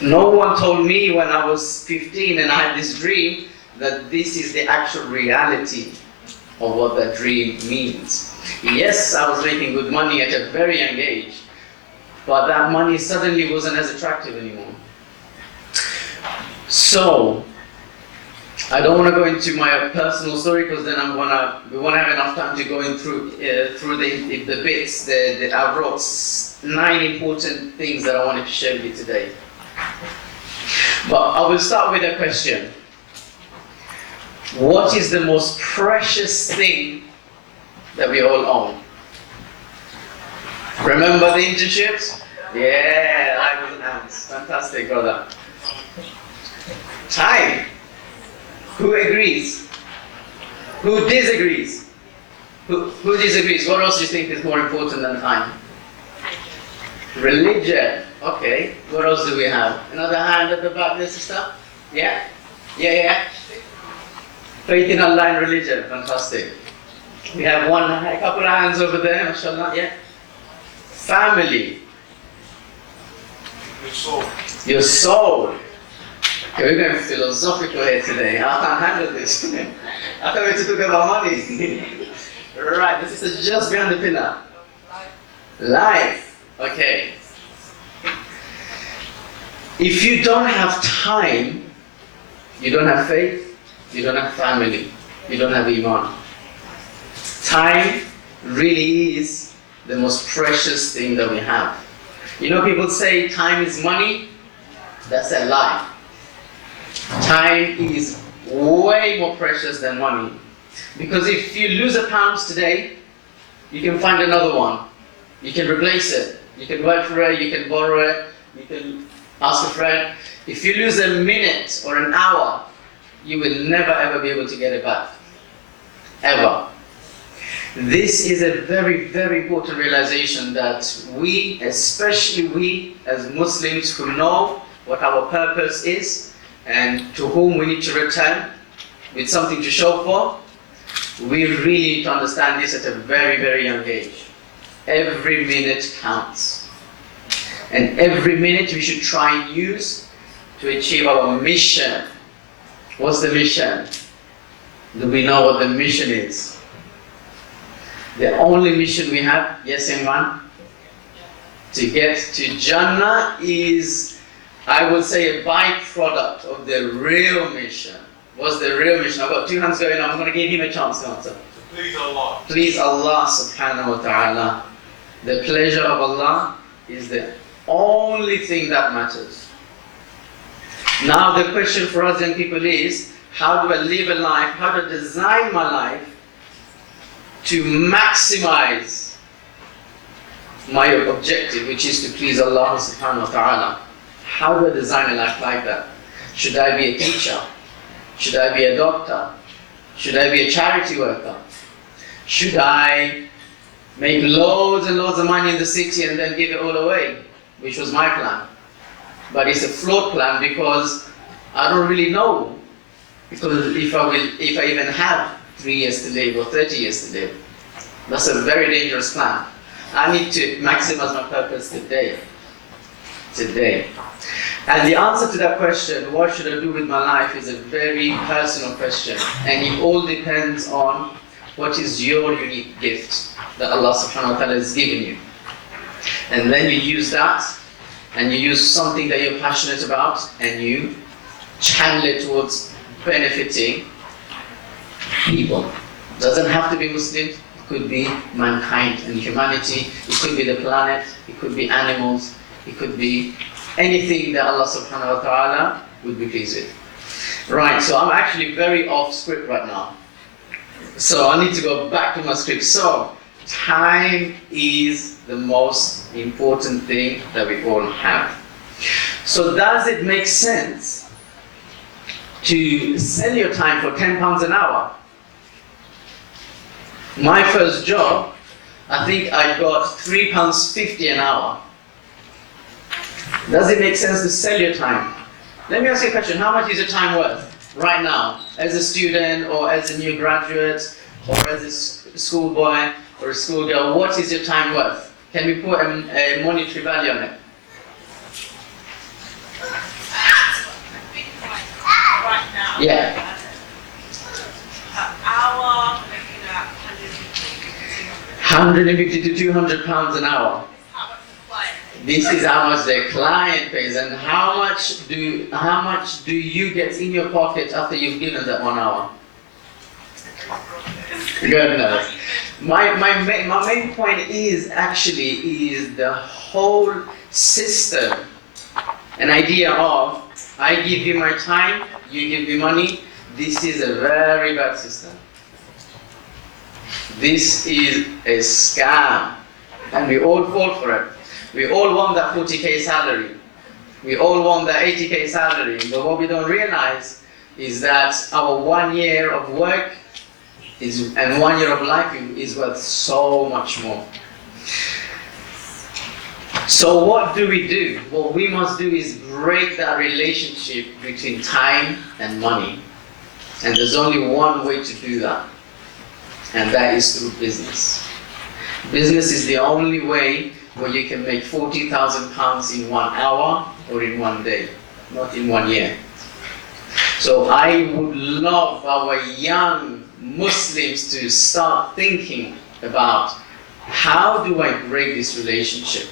No one told me when I was 15 and I had this dream that this is the actual reality of what that dream means. Yes, I was making good money at a very young age, but that money suddenly wasn't as attractive anymore. So, I don't want to go into my personal story, because then we won't have enough time to go through the bits. I wrote 9 important things that I wanted to share with you today. But I will start with a question. What is the most precious thing that we all own? Remember the internships? Yeah, life was announced. Fantastic, brother. Time. Who agrees? Who disagrees? Who disagrees? What else do you think is more important than time? Religion. Okay. What else do we have? Another hand at the back there, sister? Yeah? Yeah. Faith in Allah and religion. Fantastic. We have a couple of hands over there, mashallah. Yeah? Family. Your soul. Your soul. Okay, we're going philosophical here today. I can't handle this. I can't wait to talk about money. Right, this is just behind the pillar. Life. Okay. If you don't have time, you don't have faith, you don't have family, you don't have iman. Time really is the most precious thing that we have. People say time is money. That's a lie. Time is way more precious than money. Because if you lose £1 today, you can find another one. You can replace it. You can work for it, you can borrow it, you can ask a friend. If you lose a minute or an hour, you will never ever be able to get it back. Ever. This is a very, very important realization that we, especially we as Muslims who know what our purpose is and to whom we need to return with something to show for, we really need to understand this at a very, very young age. Every minute counts. And every minute we should try and use to achieve our mission. What's the mission? Do we know what the mission is? The only mission we have, yes, Imran? To get to Jannah is, I would say, a byproduct of the real mission. What's the real mission? I've got two hands going on. I'm going to give him a chance to answer. Please Allah. Please Allah subhanahu wa ta'ala. The pleasure of Allah is the only thing that matters. Now the question for us young people is, how do I live a life, how do I design my life to maximize my objective, which is to please Allah subhanahu wa ta'ala? How do I design a life like that? Should I be a teacher? Should I be a doctor? Should I be a charity worker? Should I make loads and loads of money in the city and then give it all away? Which was my plan. But it's a flawed plan because I don't really know. Because if I even have 3 years to live or 30 years to live, that's a very dangerous plan. I need to maximize my purpose today. Today. And the answer to that question, what should I do with my life, is a very personal question. And it all depends on what is your unique gift that Allah subhanahu wa ta'ala has given you. And then you use that, and you use something that you're passionate about, and you channel it towards benefiting people. It doesn't have to be Muslims, it could be mankind and humanity, it could be the planet, it could be animals, it could be anything that Allah subhanahu wa ta'ala would be pleased with. Right, so I'm actually very off script right now. So I need to go back to my script. So, time is the most important thing that we all have. So does it make sense to sell your time for £10 an hour? My first job, I think I got £3.50 an hour. Does it make sense to sell your time? Let me ask you a question. How much is your time worth right now, as a student or as a new graduate or as a schoolboy or a schoolgirl? What is your time worth? Can we put a monetary value on it? Right now. Yeah. An hour, 150 to 200 pounds an hour. This is how much the client pays, and how much do you get in your pocket after you've given that 1 hour? Goodness. My main point is the whole system, an idea of I give you my time, you give me money. This is a very bad system. This is a scam, and we all fall for it. We all want that 40k salary. We all want that 80k salary. But what we don't realize is that our 1 year of work and 1 year of life is worth so much more. So what do we do? What we must do is break that relationship between time and money. And there's only one way to do that. And that is through business. Business is the only way where you can make £40,000 in 1 hour or in 1 day, not in 1 year. So I would love our young Muslims to start thinking about, how do I break this relationship?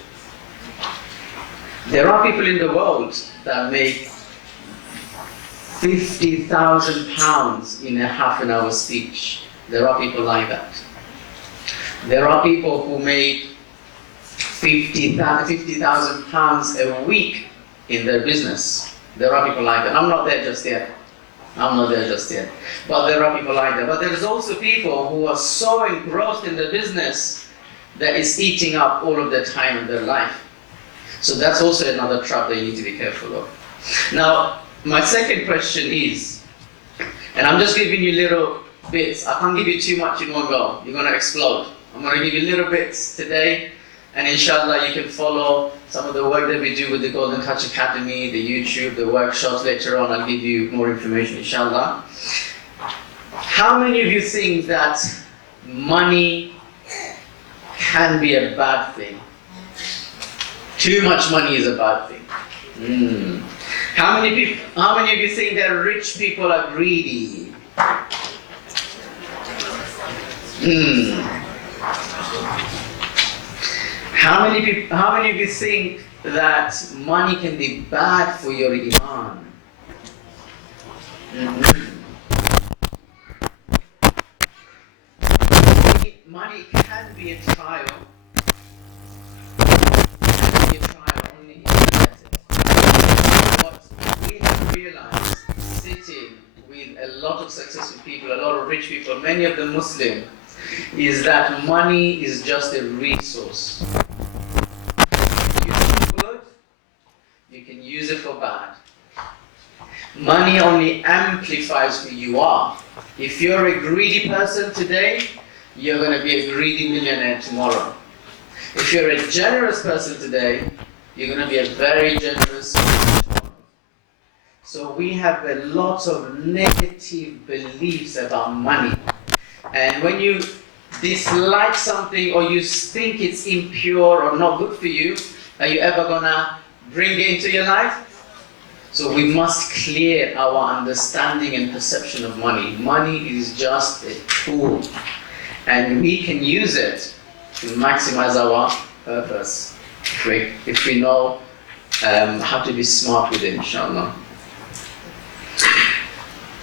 There are people in the world that make £50,000 in a half an hour speech. There are people like that. There are people who make £50,000 a week in their business. There are people like that. I'm not there just yet. But there are people like that. But there's also people who are so engrossed in the business that it's eating up all of their time in their life. So that's also another trap that you need to be careful of. Now, my second question is, and I'm just giving you little bits. I can't give you too much in one go. You're going to explode. I'm going to give you little bits today, and inshallah you can follow some of the work that we do with the Golden Touch Academy, the YouTube, the workshops. Later on I'll give you more information, inshallah. How many of you think that money can be a bad thing? Too much money is a bad thing. How many of you think that rich people are greedy? How many of you think that money can be bad for your iman? Money can be a trial. Can be a trial only if you get it. What we have realized, sitting with a lot of successful people, a lot of rich people, many of them Muslim, is that money is just a resource. You use it for good, you can use it for bad. Money only amplifies who you are. If you're a greedy person today, you're going to be a greedy millionaire tomorrow. If you're a generous person today, you're going to be a very generous person tomorrow. So we have a lot of negative beliefs about money. And when you dislike something or you think it's impure or not good for you, are you ever going to bring it into your life? So we must clear our understanding and perception of money. Money is just a tool. And we can use it to maximize our purpose if we know how to be smart with it, inshallah.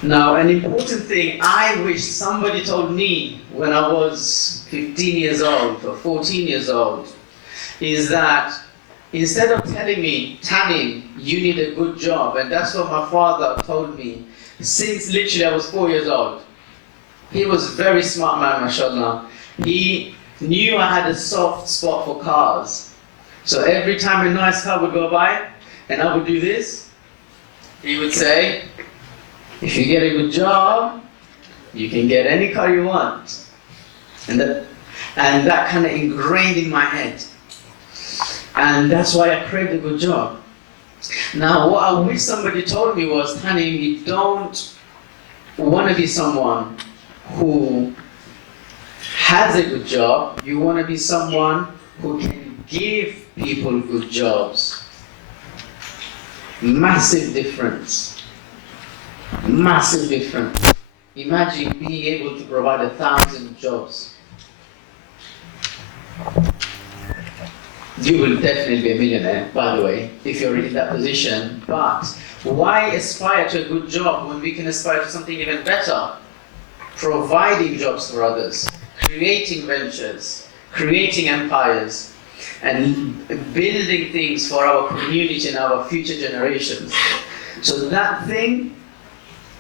Now, an important thing I wish somebody told me when I was 15 years old or 14 years old is that instead of telling me, Tanim, you need a good job, and that's what my father told me since literally I was 4 years old. He was a very smart man, mashallah. He knew I had a soft spot for cars. So every time a nice car would go by and I would do this, he would say, if you get a good job, you can get any car you want. And that kind of ingrained in my head. And that's why I craved a good job. Now, what I wish somebody told me was, Tanim, you don't want to be someone who has a good job. You want to be someone who can give people good jobs. Massive difference. Massive difference. Imagine being able to provide 1,000 jobs. You will definitely be a millionaire, by the way, if you're in that position. But why aspire to a good job when we can aspire to something even better? Providing jobs for others, creating ventures, creating empires, and building things for our community and our future generations. So that thing,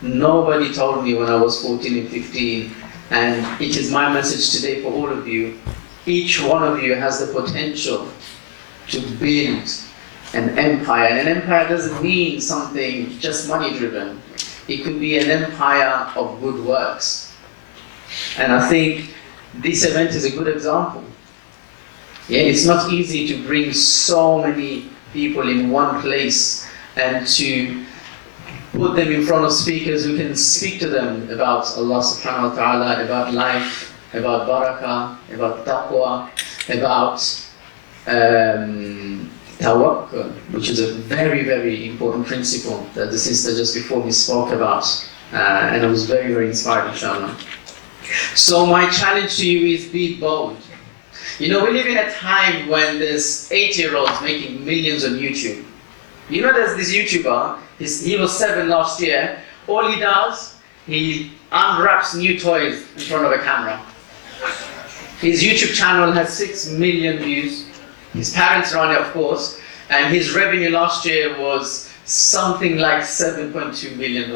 nobody told me when I was 14 and 15, and it is my message today for all of you. Each one of you has the potential to build an empire. And an empire doesn't mean something just money driven. It could be an empire of good works. And I think this event is a good example. Yeah, it's not easy to bring so many people in one place and to put them in front of speakers who can speak to them about Allah subhanahu wa ta'ala, about life, about barakah, about taqwa, about tawakkul, which is a very, very important principle that the sister just before me spoke about. And I was very, very inspired, inshallah. So my challenge to you is be bold. You know, we live in a time when there's 8-year-olds making millions on YouTube. You know, there's this YouTuber, he was 7 last year. All he does, he unwraps new toys in front of a camera. His YouTube channel has 6 million views. His parents run it, of course, and his revenue last year was something like $7.2 million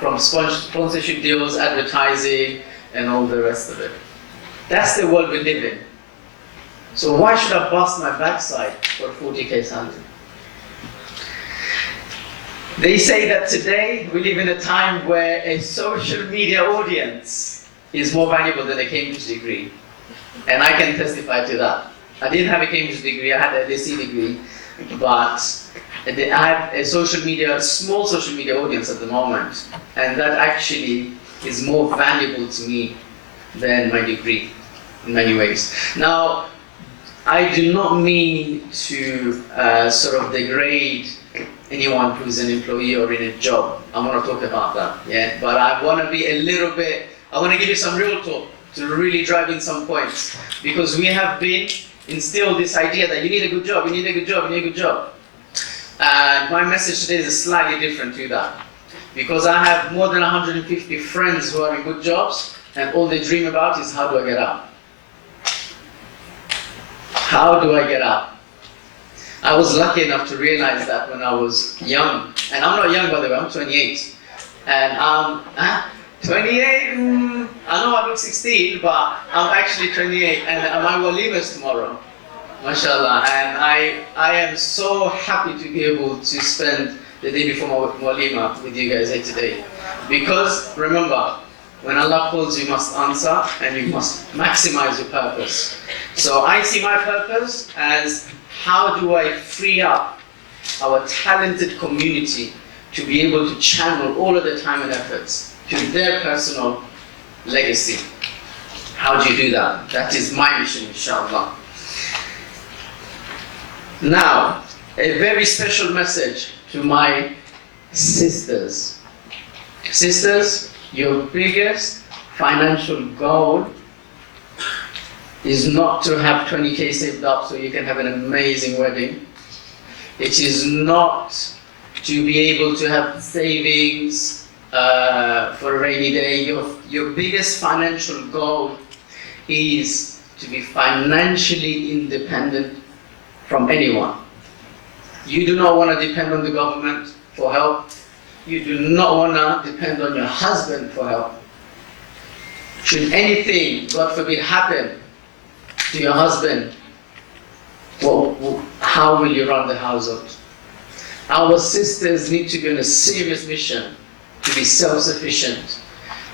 from sponsorship deals, advertising, and all the rest of it. That's the world we live in. So why should I bust my backside for 40k salary? They say that today we live in a time where a social media audience is more valuable than a Cambridge degree. And I can testify to that. I didn't have a Cambridge degree, I had an LSE degree, but I have a small social media audience at the moment. And that actually is more valuable to me than my degree in many ways. Now, I do not mean to sort of degrade anyone who's an employee or in a job. I want to talk about that, yeah? But I want to be a little bit, I want to give you some real talk to really drive in some points. Because we have been instill this idea that you need a good job, you need a good job, you need a good job. And my message today is slightly different to that. Because I have more than 150 friends who are in good jobs, and all they dream about is how do I get out? How do I get out? I was lucky enough to realize that when I was young. And I'm not young, by the way, I'm 28. And 28, I know I look 16, but I'm actually 28, and my walima is tomorrow. MashaAllah. And I am so happy to be able to spend the day before my walima with you guys here today. Because remember, when Allah calls, you must answer and you must maximize your purpose. So I see my purpose as how do I free up our talented community to be able to channel all of their time and efforts to their personal legacy. How do you do that? That is my mission, inshallah. Now, a very special message to my sisters. Sisters, your biggest financial goal is not to have 20K saved up so you can have an amazing wedding. It is not to be able to have savings for a rainy day. Your biggest financial goal is to be financially independent from anyone. You do not want to depend on the government for help. You do not want to depend on your husband for help. Should anything, God forbid, happen to your husband, well, how will you run the household? Our sisters need to be on a serious mission to be self-sufficient.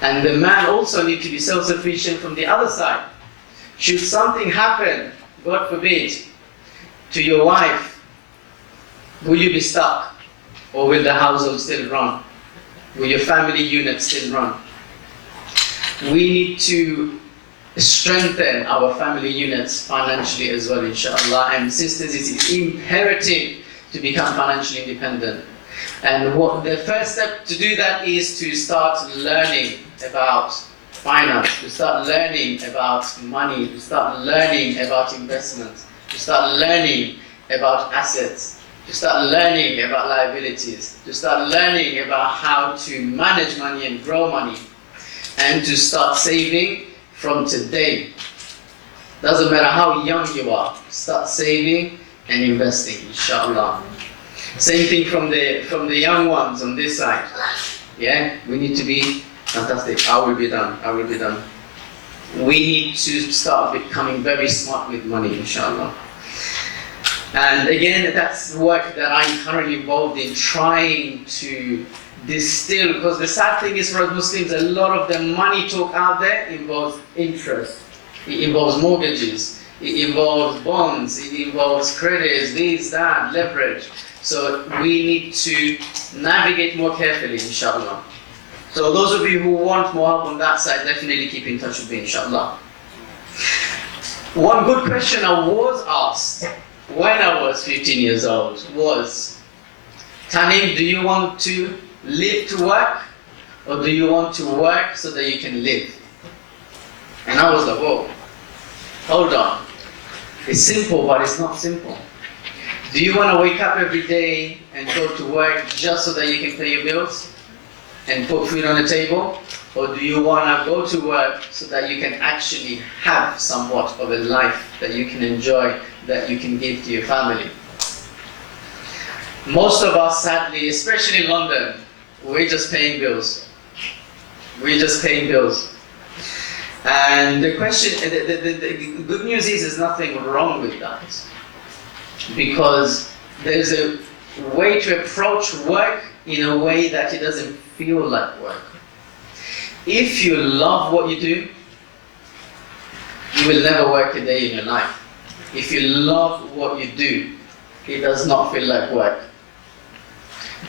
And the man also needs to be self-sufficient from the other side. Should something happen, God forbid, to your wife, will you be stuck? Or will the household still run? Will your family unit still run? We need to strengthen our family units financially as well, inshallah. And sisters, it's imperative to become financially independent. And what the first step to do that is to start learning about finance, to start learning about money, to start learning about investments, to start learning about assets, to start learning about liabilities, to start learning about how to manage money and grow money, and to start saving from today. Doesn't matter how young you are, start saving and investing, inshallah. Same thing from the young ones on this side. Yeah, we need to be fantastic. I will be done. I will be done. We need to start becoming very smart with money, inshallah. And again, that's work that I'm currently involved in, trying to distill, because the sad thing is for us Muslims, a lot of the money talk out there involves interest. It involves mortgages, it involves bonds, it involves credits, this, that, leverage. So we need to navigate more carefully, inshallah. So those of you who want more help on that side, definitely keep in touch with me, inshallah. One good question I was asked when I was 15 years old was, Tanim, do you want to live to work, or do you want to work so that you can live? And I was like, whoa, hold on. It's simple, but it's not simple. Do you want to wake up every day and go to work just so that you can pay your bills and put food on the table? Or do you want to go to work so that you can actually have somewhat of a life that you can enjoy, that you can give to your family? Most of us, sadly, especially in London, we're just paying bills. We're just paying bills. And the question, the good news is there's nothing wrong with that. Because there's a way to approach work in a way that it doesn't feel like work. If you love what you do, you will never work a day in your life. If you love what you do, it does not feel like work.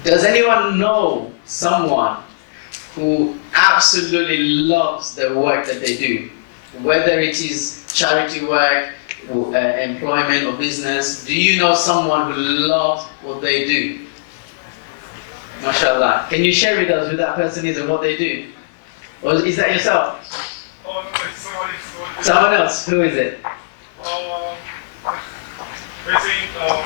Does anyone know someone who absolutely loves the work that they do? Whether it is charity work, employment or business, do you know someone who loves what they do? MashaAllah. Can you share with us who that person is and what they do? Or is that yourself? Oh, no, it's somebody. Someone else? Who is it? raising those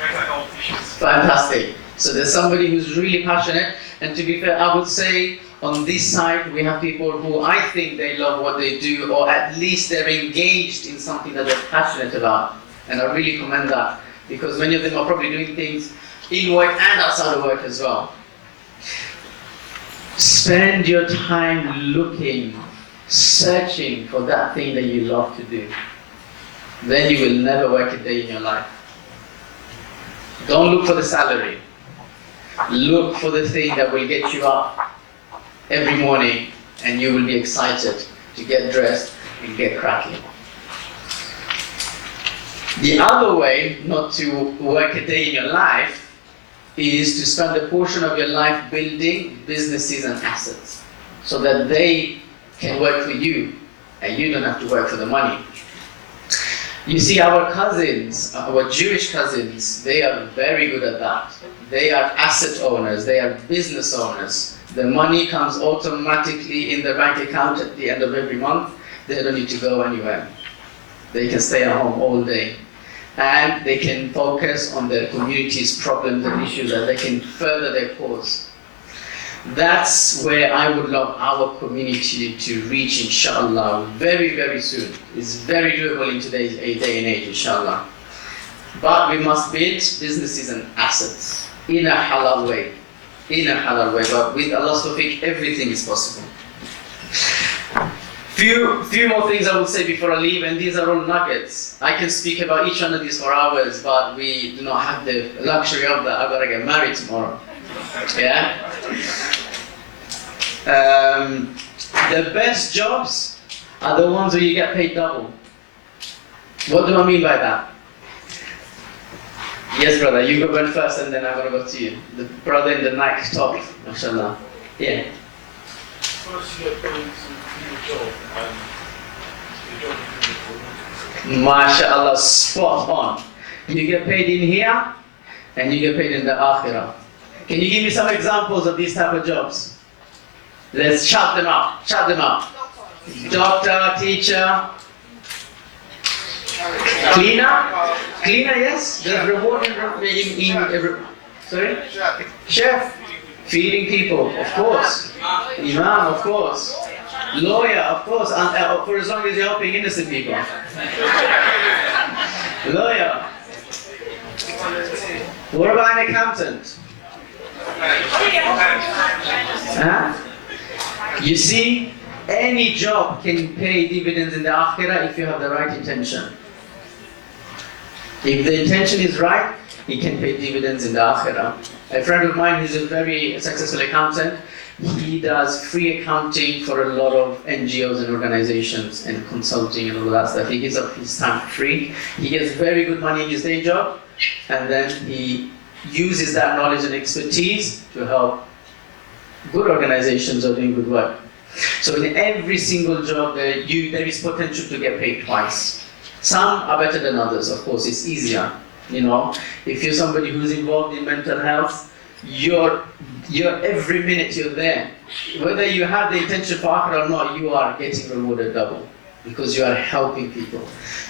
mental health issues. Fantastic. So there's somebody who's really passionate, and to be fair, I would say on this side we have people who I think they love what they do, or at least they're engaged in something that they're passionate about, and I really commend that, because many of them are probably doing things in work and outside of work as well. Spend your time looking, searching for that thing that you love to do. Then you will never work a day in your life. Don't look for the salary. Look for the thing that will get you up every morning and you will be excited to get dressed and get cracking. The other way not to work a day in your life is to spend a portion of your life building businesses and assets so that they can work for you and you don't have to work for the money. You see, our cousins, our Jewish cousins, they are very good at that. They are asset owners, they are business owners. The money comes automatically in their bank account at the end of every month. They don't need to go anywhere. They can stay at home all day. And they can focus on their community's problems and issues, and they can further their cause. That's where I would love our community to reach, inshallah, very, very soon. It's very doable in today's day and age, inshallah. But we must build businesses and assets in a halal way. In a halal way. But with Allah's tawfiq, everything is possible. Few more things I will say before I leave, and these are all nuggets. I can speak about each one of these for hours, but we do not have the luxury of that. I've got to get married tomorrow. Yeah? The best jobs are the ones where you get paid double. What do I mean by that? Yes, brother, you go first and then I'm going to go to you. The brother in the Nike top, mashallah. Yeah. First, you get paid to do your job, and your job is doing MashaAllah, spot on. You get paid in here and you get paid in the akhirah. Can you give me some examples of these type of jobs? Let's shout them out. Shout them out. Doctor, teacher, cleaner. Cleaner, yes. The reward in sorry? Chef. Feeding people, of course. Imam, of course. Lawyer, of course. And, for as long as you're helping innocent people. Lawyer. What about an accountant? Huh? You see, any job can pay dividends in the akhirah if you have the right intention. If the intention is right, he can pay dividends in the akhirah. A friend of mine who's a very successful accountant, he does free accounting for a lot of NGOs and organizations and consulting and all that stuff. He gives up his time for free. He gets very good money in his day job, and then he uses that knowledge and expertise to help good organizations or doing good work. So in every single job there is potential to get paid twice. Some are better than others, of course, it's easier. You know, if you're somebody who's involved in mental health, you're every minute you're there. Whether you have the intention for akhirah or not, you are getting rewarded double because you are helping people.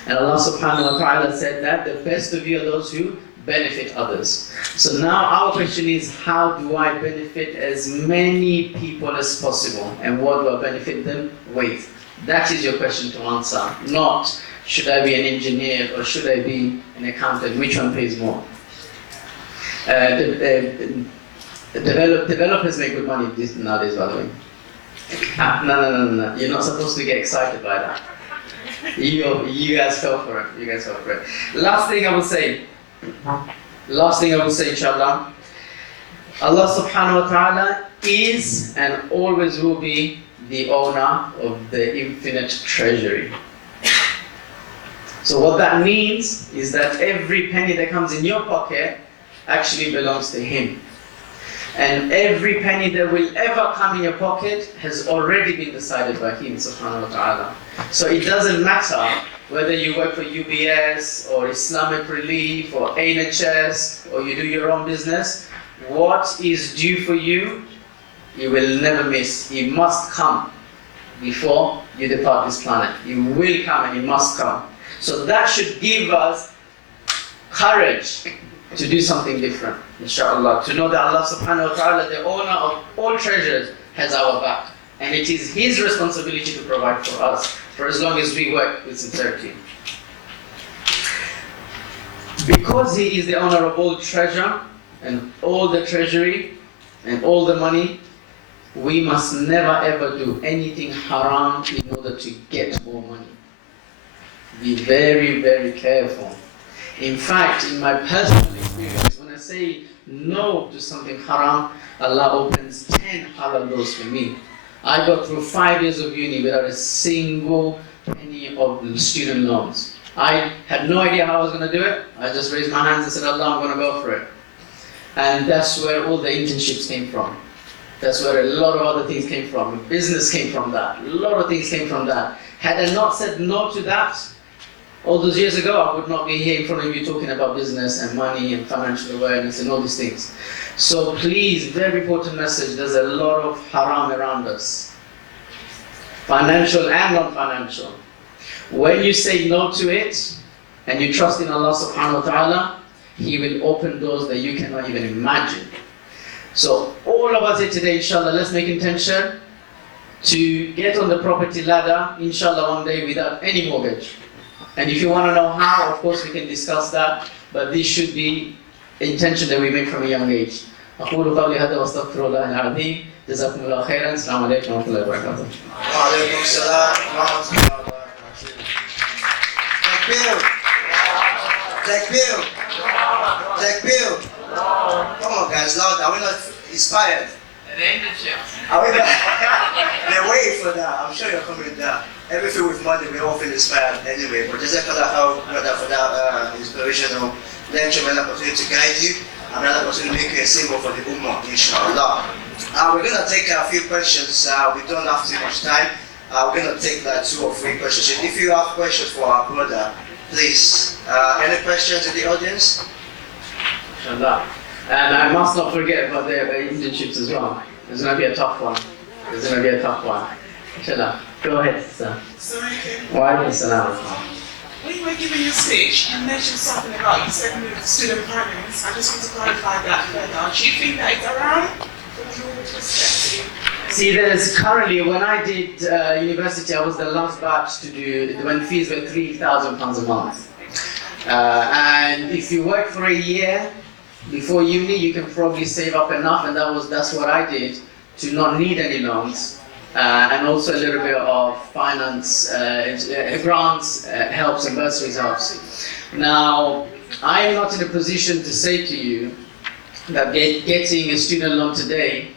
And Allah subhanahu wa ta'ala said that the best of you are those who benefit others. So now our question is, how do I benefit as many people as possible? And what do I benefit them with? That is your question to answer, not should I be an engineer or should I be an accountant? Which one pays more? Developers make good money nowadays, by the way. No. You're not supposed to get excited by that. You guys fell for it. You guys fell for it. Last thing I will say, inshallah. Allah subhanahu wa ta'ala is and always will be the owner of the infinite treasury. So what that means is that every penny that comes in your pocket actually belongs to Him. And every penny that will ever come in your pocket has already been decided by Him, subhanahu wa ta'ala. So it doesn't matter whether you work for UBS or Islamic Relief or NHS or you do your own business. What is due for you, you will never miss. It must come before you depart this planet. It will come and it must come. So that should give us courage to do something different, inshallah. To know that Allah subhanahu wa ta'ala, the owner of all treasures, has our back. And it is His responsibility to provide for us, for as long as we work with sincerity. Because He is the owner of all treasure, and all the treasury, and all the money, we must never ever do anything haram in order to get more money. Be very, very careful. In fact, in my personal experience, when I say no to something haram, Allah opens 10 halal doors for me. I got through 5 years of uni without a single penny of student loans. I had no idea how I was going to do it. I just raised my hands and said, Allah, I'm going to go for it. And that's where all the internships came from. That's where a lot of other things came from. Business came from that. A lot of things came from that. Had I not said no to that, all those years ago, I would not be here in front of you talking about business and money and financial awareness and all these things. So please, very important message, there's a lot of haram around us. Financial and non-financial. When you say no to it, and you trust in Allah subhanahu wa ta'ala, He will open doors that you cannot even imagine. So all of us here today, inshallah, let's make intention to get on the property ladder, inshallah, one day without any mortgage. And if you want to know how, of course we can discuss that, but this should be intention that we make from a young age. أقول قولي هذا وأستغفر الله العظيم. جزاكم الله خيرا. السلام عليكم ورحمة الله وبركاته. وعليكم السلام ورحمة الله وبركاته. Takbir. Takbir. Takbir. Come on guys, loud. Are we not inspired? Are we not? They're waiting for that. I'm sure you're coming there. Everything with money, we're all feel inspired anyway. But jazakallah for that inspirational lecture. May Allah continue to guide you. And may Allah continue to make you a symbol for the Ummah, inshallah. We're going to take a few questions. We don't have too much time. We're going to take like 2 or 3 questions. If you have questions for our brother, please. Any questions in the audience? Inshallah. And I must not forget about the internships as well. It's going to be a tough one. It's going to be a tough one. Inshallah. Go ahead, sir. Wa alaikum salam. When you were giving your speech, you mentioned something about you said with student finance. I just want to clarify that further. Do you think that is around from your perspective? See, there's currently, when I did university, I was the last batch to do, when fees were £3,000 a month. And if you work for a year before uni, you can probably save up enough, and that's what I did, to not need any loans. And also a little bit of finance, grants, helps and bursaries helps. Now, I'm not in a position to say to you that getting a student loan today,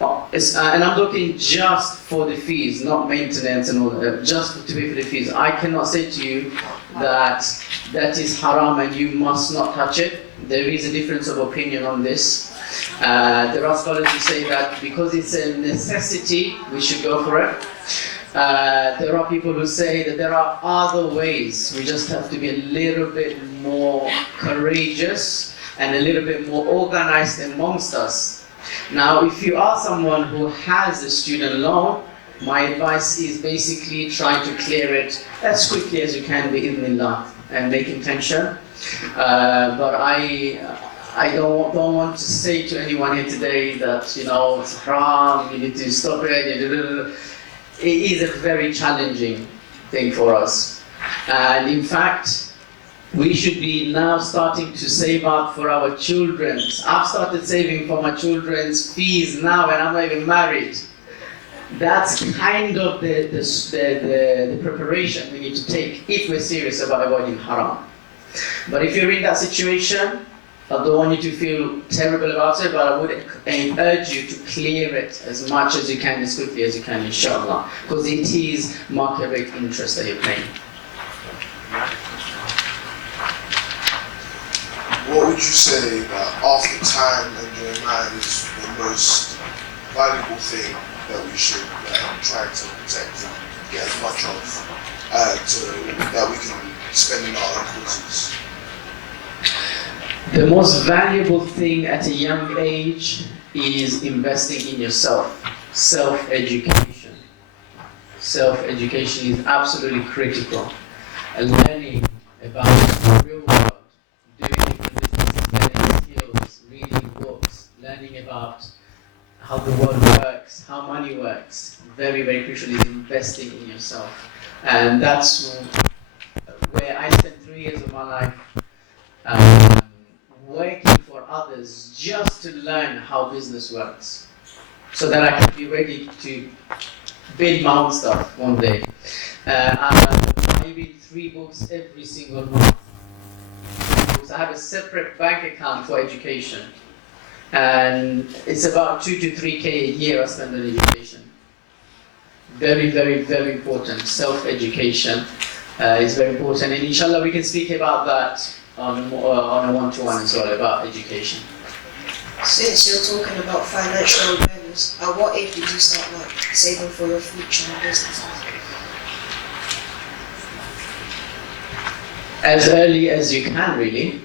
and I'm looking just for the fees, not maintenance and all that, just to pay for the fees. I cannot say to you that that is haram and you must not touch it. There is a difference of opinion on this. There are scholars who say that because it's a necessity, we should go for it. There are people who say that there are other ways. We just have to be a little bit more courageous and a little bit more organized amongst us. Now, if you are someone who has a student loan, my advice is basically try to clear it as quickly as you can, bi-idhnillah, and make intention. But I don't want to say to anyone here today that, you know, it's haram, you need to stop it. It is a very challenging thing for us. And in fact, we should be now starting to save up for our children. I've started saving for my children's fees now, and I'm not even married. That's kind of the preparation we need to take if we're serious about avoiding haram. But if you're in that situation, I don't want you to feel terrible about it, but I would urge you to clear it as much as you can, as quickly as you can, inshallah, because it is market rate interest that you're paying. What would you say that after time and your mind is the most valuable thing that we should try to protect and get as much of that we can spend in our own causes? The most valuable thing at a young age is investing in yourself. Self-education. Self-education is absolutely critical. learning about the real world, doing different businesses, learning skills, reading books, learning about how the world works, how money works. Very, very crucial is investing in yourself. And that's where I spent 3 years of my life working for others just to learn how business works, so that I can be ready to build my own stuff one day. I read 3 books every single month. So I have a separate bank account for education, and it's about 2 to 3K a year I spend on education. Very, very, very important. Self-education is very important, and inshallah we can speak about that on a one-to-one as well, about education. Since you're talking about financial awareness, at what age did you start saving for your future and business? As early as you can, really.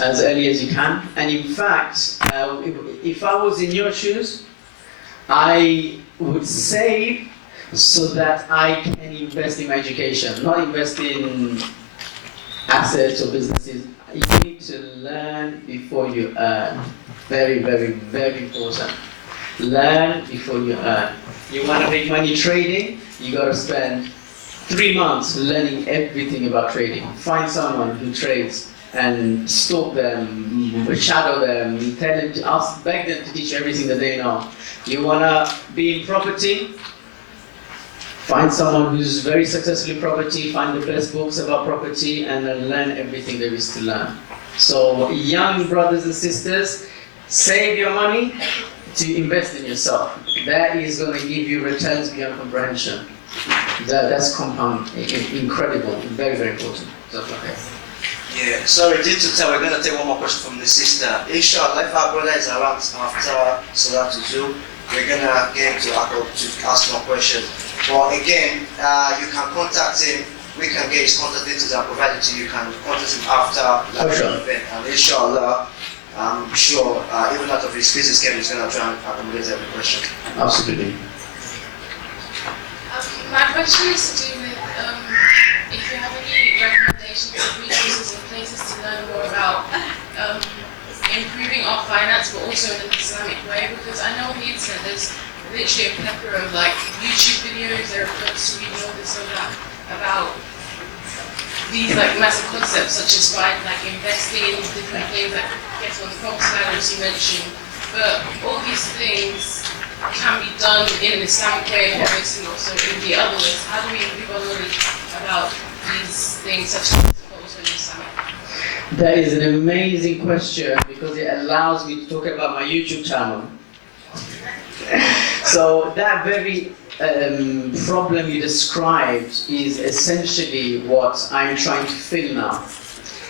As early as you can. And in fact, if I was in your shoes, I would save so that I can invest in my education, not invest in assets or businesses. You need to learn before you earn. Very, very, very important. Learn before you earn. You want to make money trading, you got to spend 3 months learning everything about trading. Find someone who trades and stalk them, shadow them, tell them to beg them to teach everything that they know. You want to be in property? Find someone who's very successful in property, find the best books about property, and then learn everything there is to learn. So, young brothers and sisters, save your money to invest in yourself. That is going to give you returns beyond comprehension. That's compound, incredible, very, very important. Okay. Yeah, sorry, due to time, we're going to take one more question from the sister. Inshallah, if our brother is around after Salat to Zoo, we're going to get him to ask more questions. But again, you can contact him. We can get his contact details and provide it to you. You can contact him after the event. And inshallah, I'm sure, even out of his busy schedule, he's going to try and accommodate every question. Absolutely. My question is to do with if you have any recommendations or resources and places to learn more about improving our finance, but also in an Islamic way, because I know on the internet there's literally a plethora of YouTube videos, there are books to read all this or that about these massive concepts such as investing, different things that get on the property line as you mentioned. But all these things can be done in an Islamic way, and obviously also in the other ways. How do we improve our knowledge about these things such as also in Islamic? That is an amazing question because it allows me to talk about my YouTube channel. So that very problem you described is essentially what I'm trying to fill now.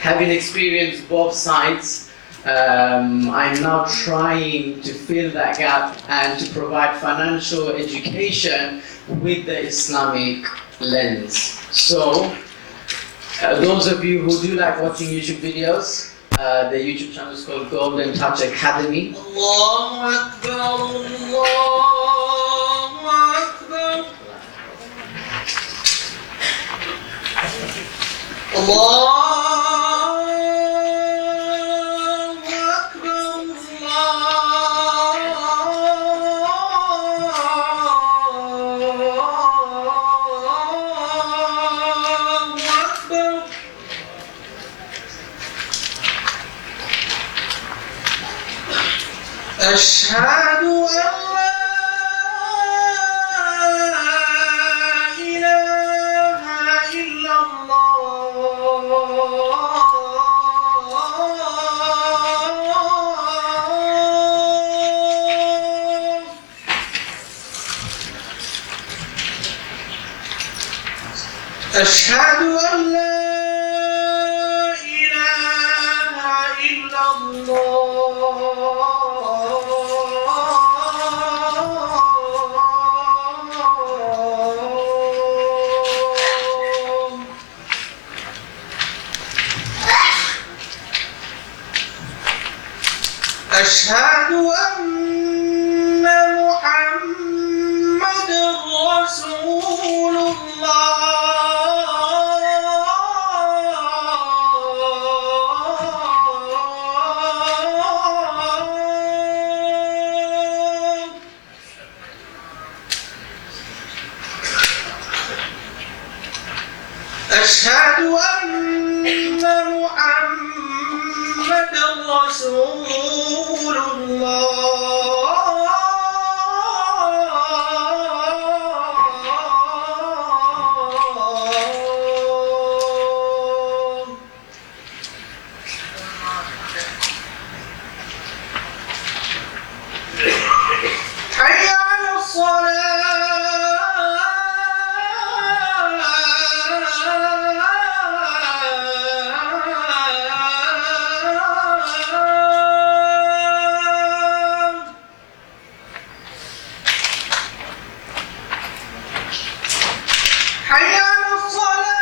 Having experienced both sides, I'm now trying to fill that gap and to provide financial education with the Islamic lens. So, those of you who do like watching YouTube videos, the YouTube channel is called Golden Touch Academy. Allahu Akbar, Allahu Akbar. Allah. أشهد أن لا إله إلا الله أشهد أن لا إله إلا أشهد أن محمد رسول الله رسول الله حي على الصلاة حي على الصلاة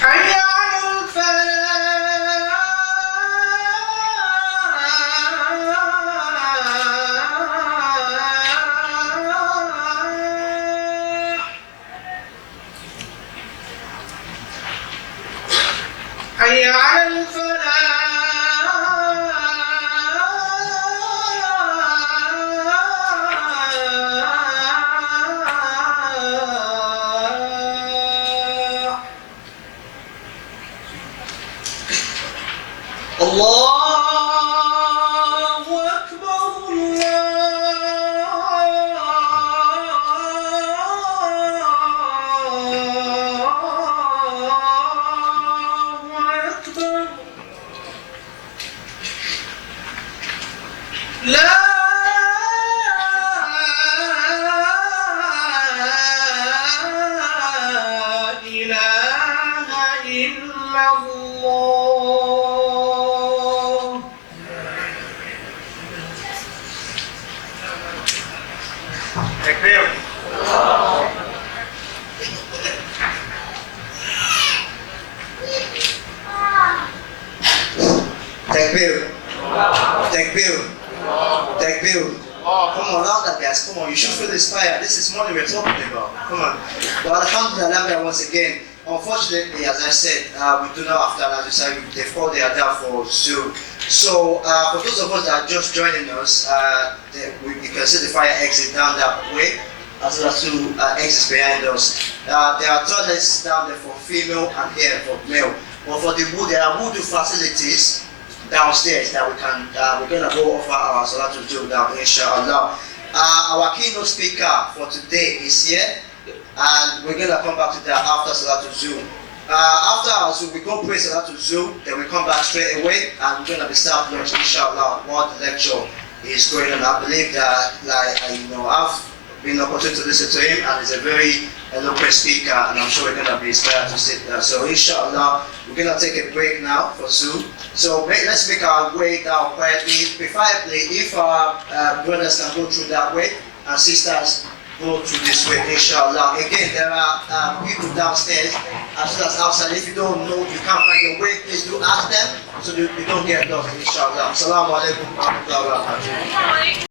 حي على الفلاح حي على الفلاح الله أكبر الله أكبر لا إله إلا الله Takbir. Takbir. Takbir. Takbir. Come on, louder guys, come on, you should feel inspired. This is money we're talking about. Come on. Well, alhamdulillah, once again, unfortunately, as I said, we do not have that, as you said, they've called the adab for Zoom. So, for those of us that are just joining us, you can see the fire exit down that way, as well as two exits behind us. There are toilets down there for female and here for male. But for the wood, there are wood facilities downstairs that we're gonna go offer our Salatul Zuhr now, inshallah. Our keynote speaker for today is here, and we're gonna come back to that after Salatul Zuhr. After our Zuhr, we go pray Salatul Zuhr, then we come back straight away, and we're gonna be start lunch, inshallah, while the lecture is going on. I believe that, I've been opportunity to listen to him, and he's a very eloquent speaker, and I'm sure we're gonna be inspired to sit there. So, inshallah, we're gonna take a break now for Zuhr. So let's make our way down quietly. Preferably, if our brothers can go through that way and sisters go through this way, inshallah. Again, there are people downstairs as well as outside. If you don't know, you can't find your way, please do ask them so you don't get lost, inshallah. Assalamu alaikum wa rahmatullahi wa barakatuh.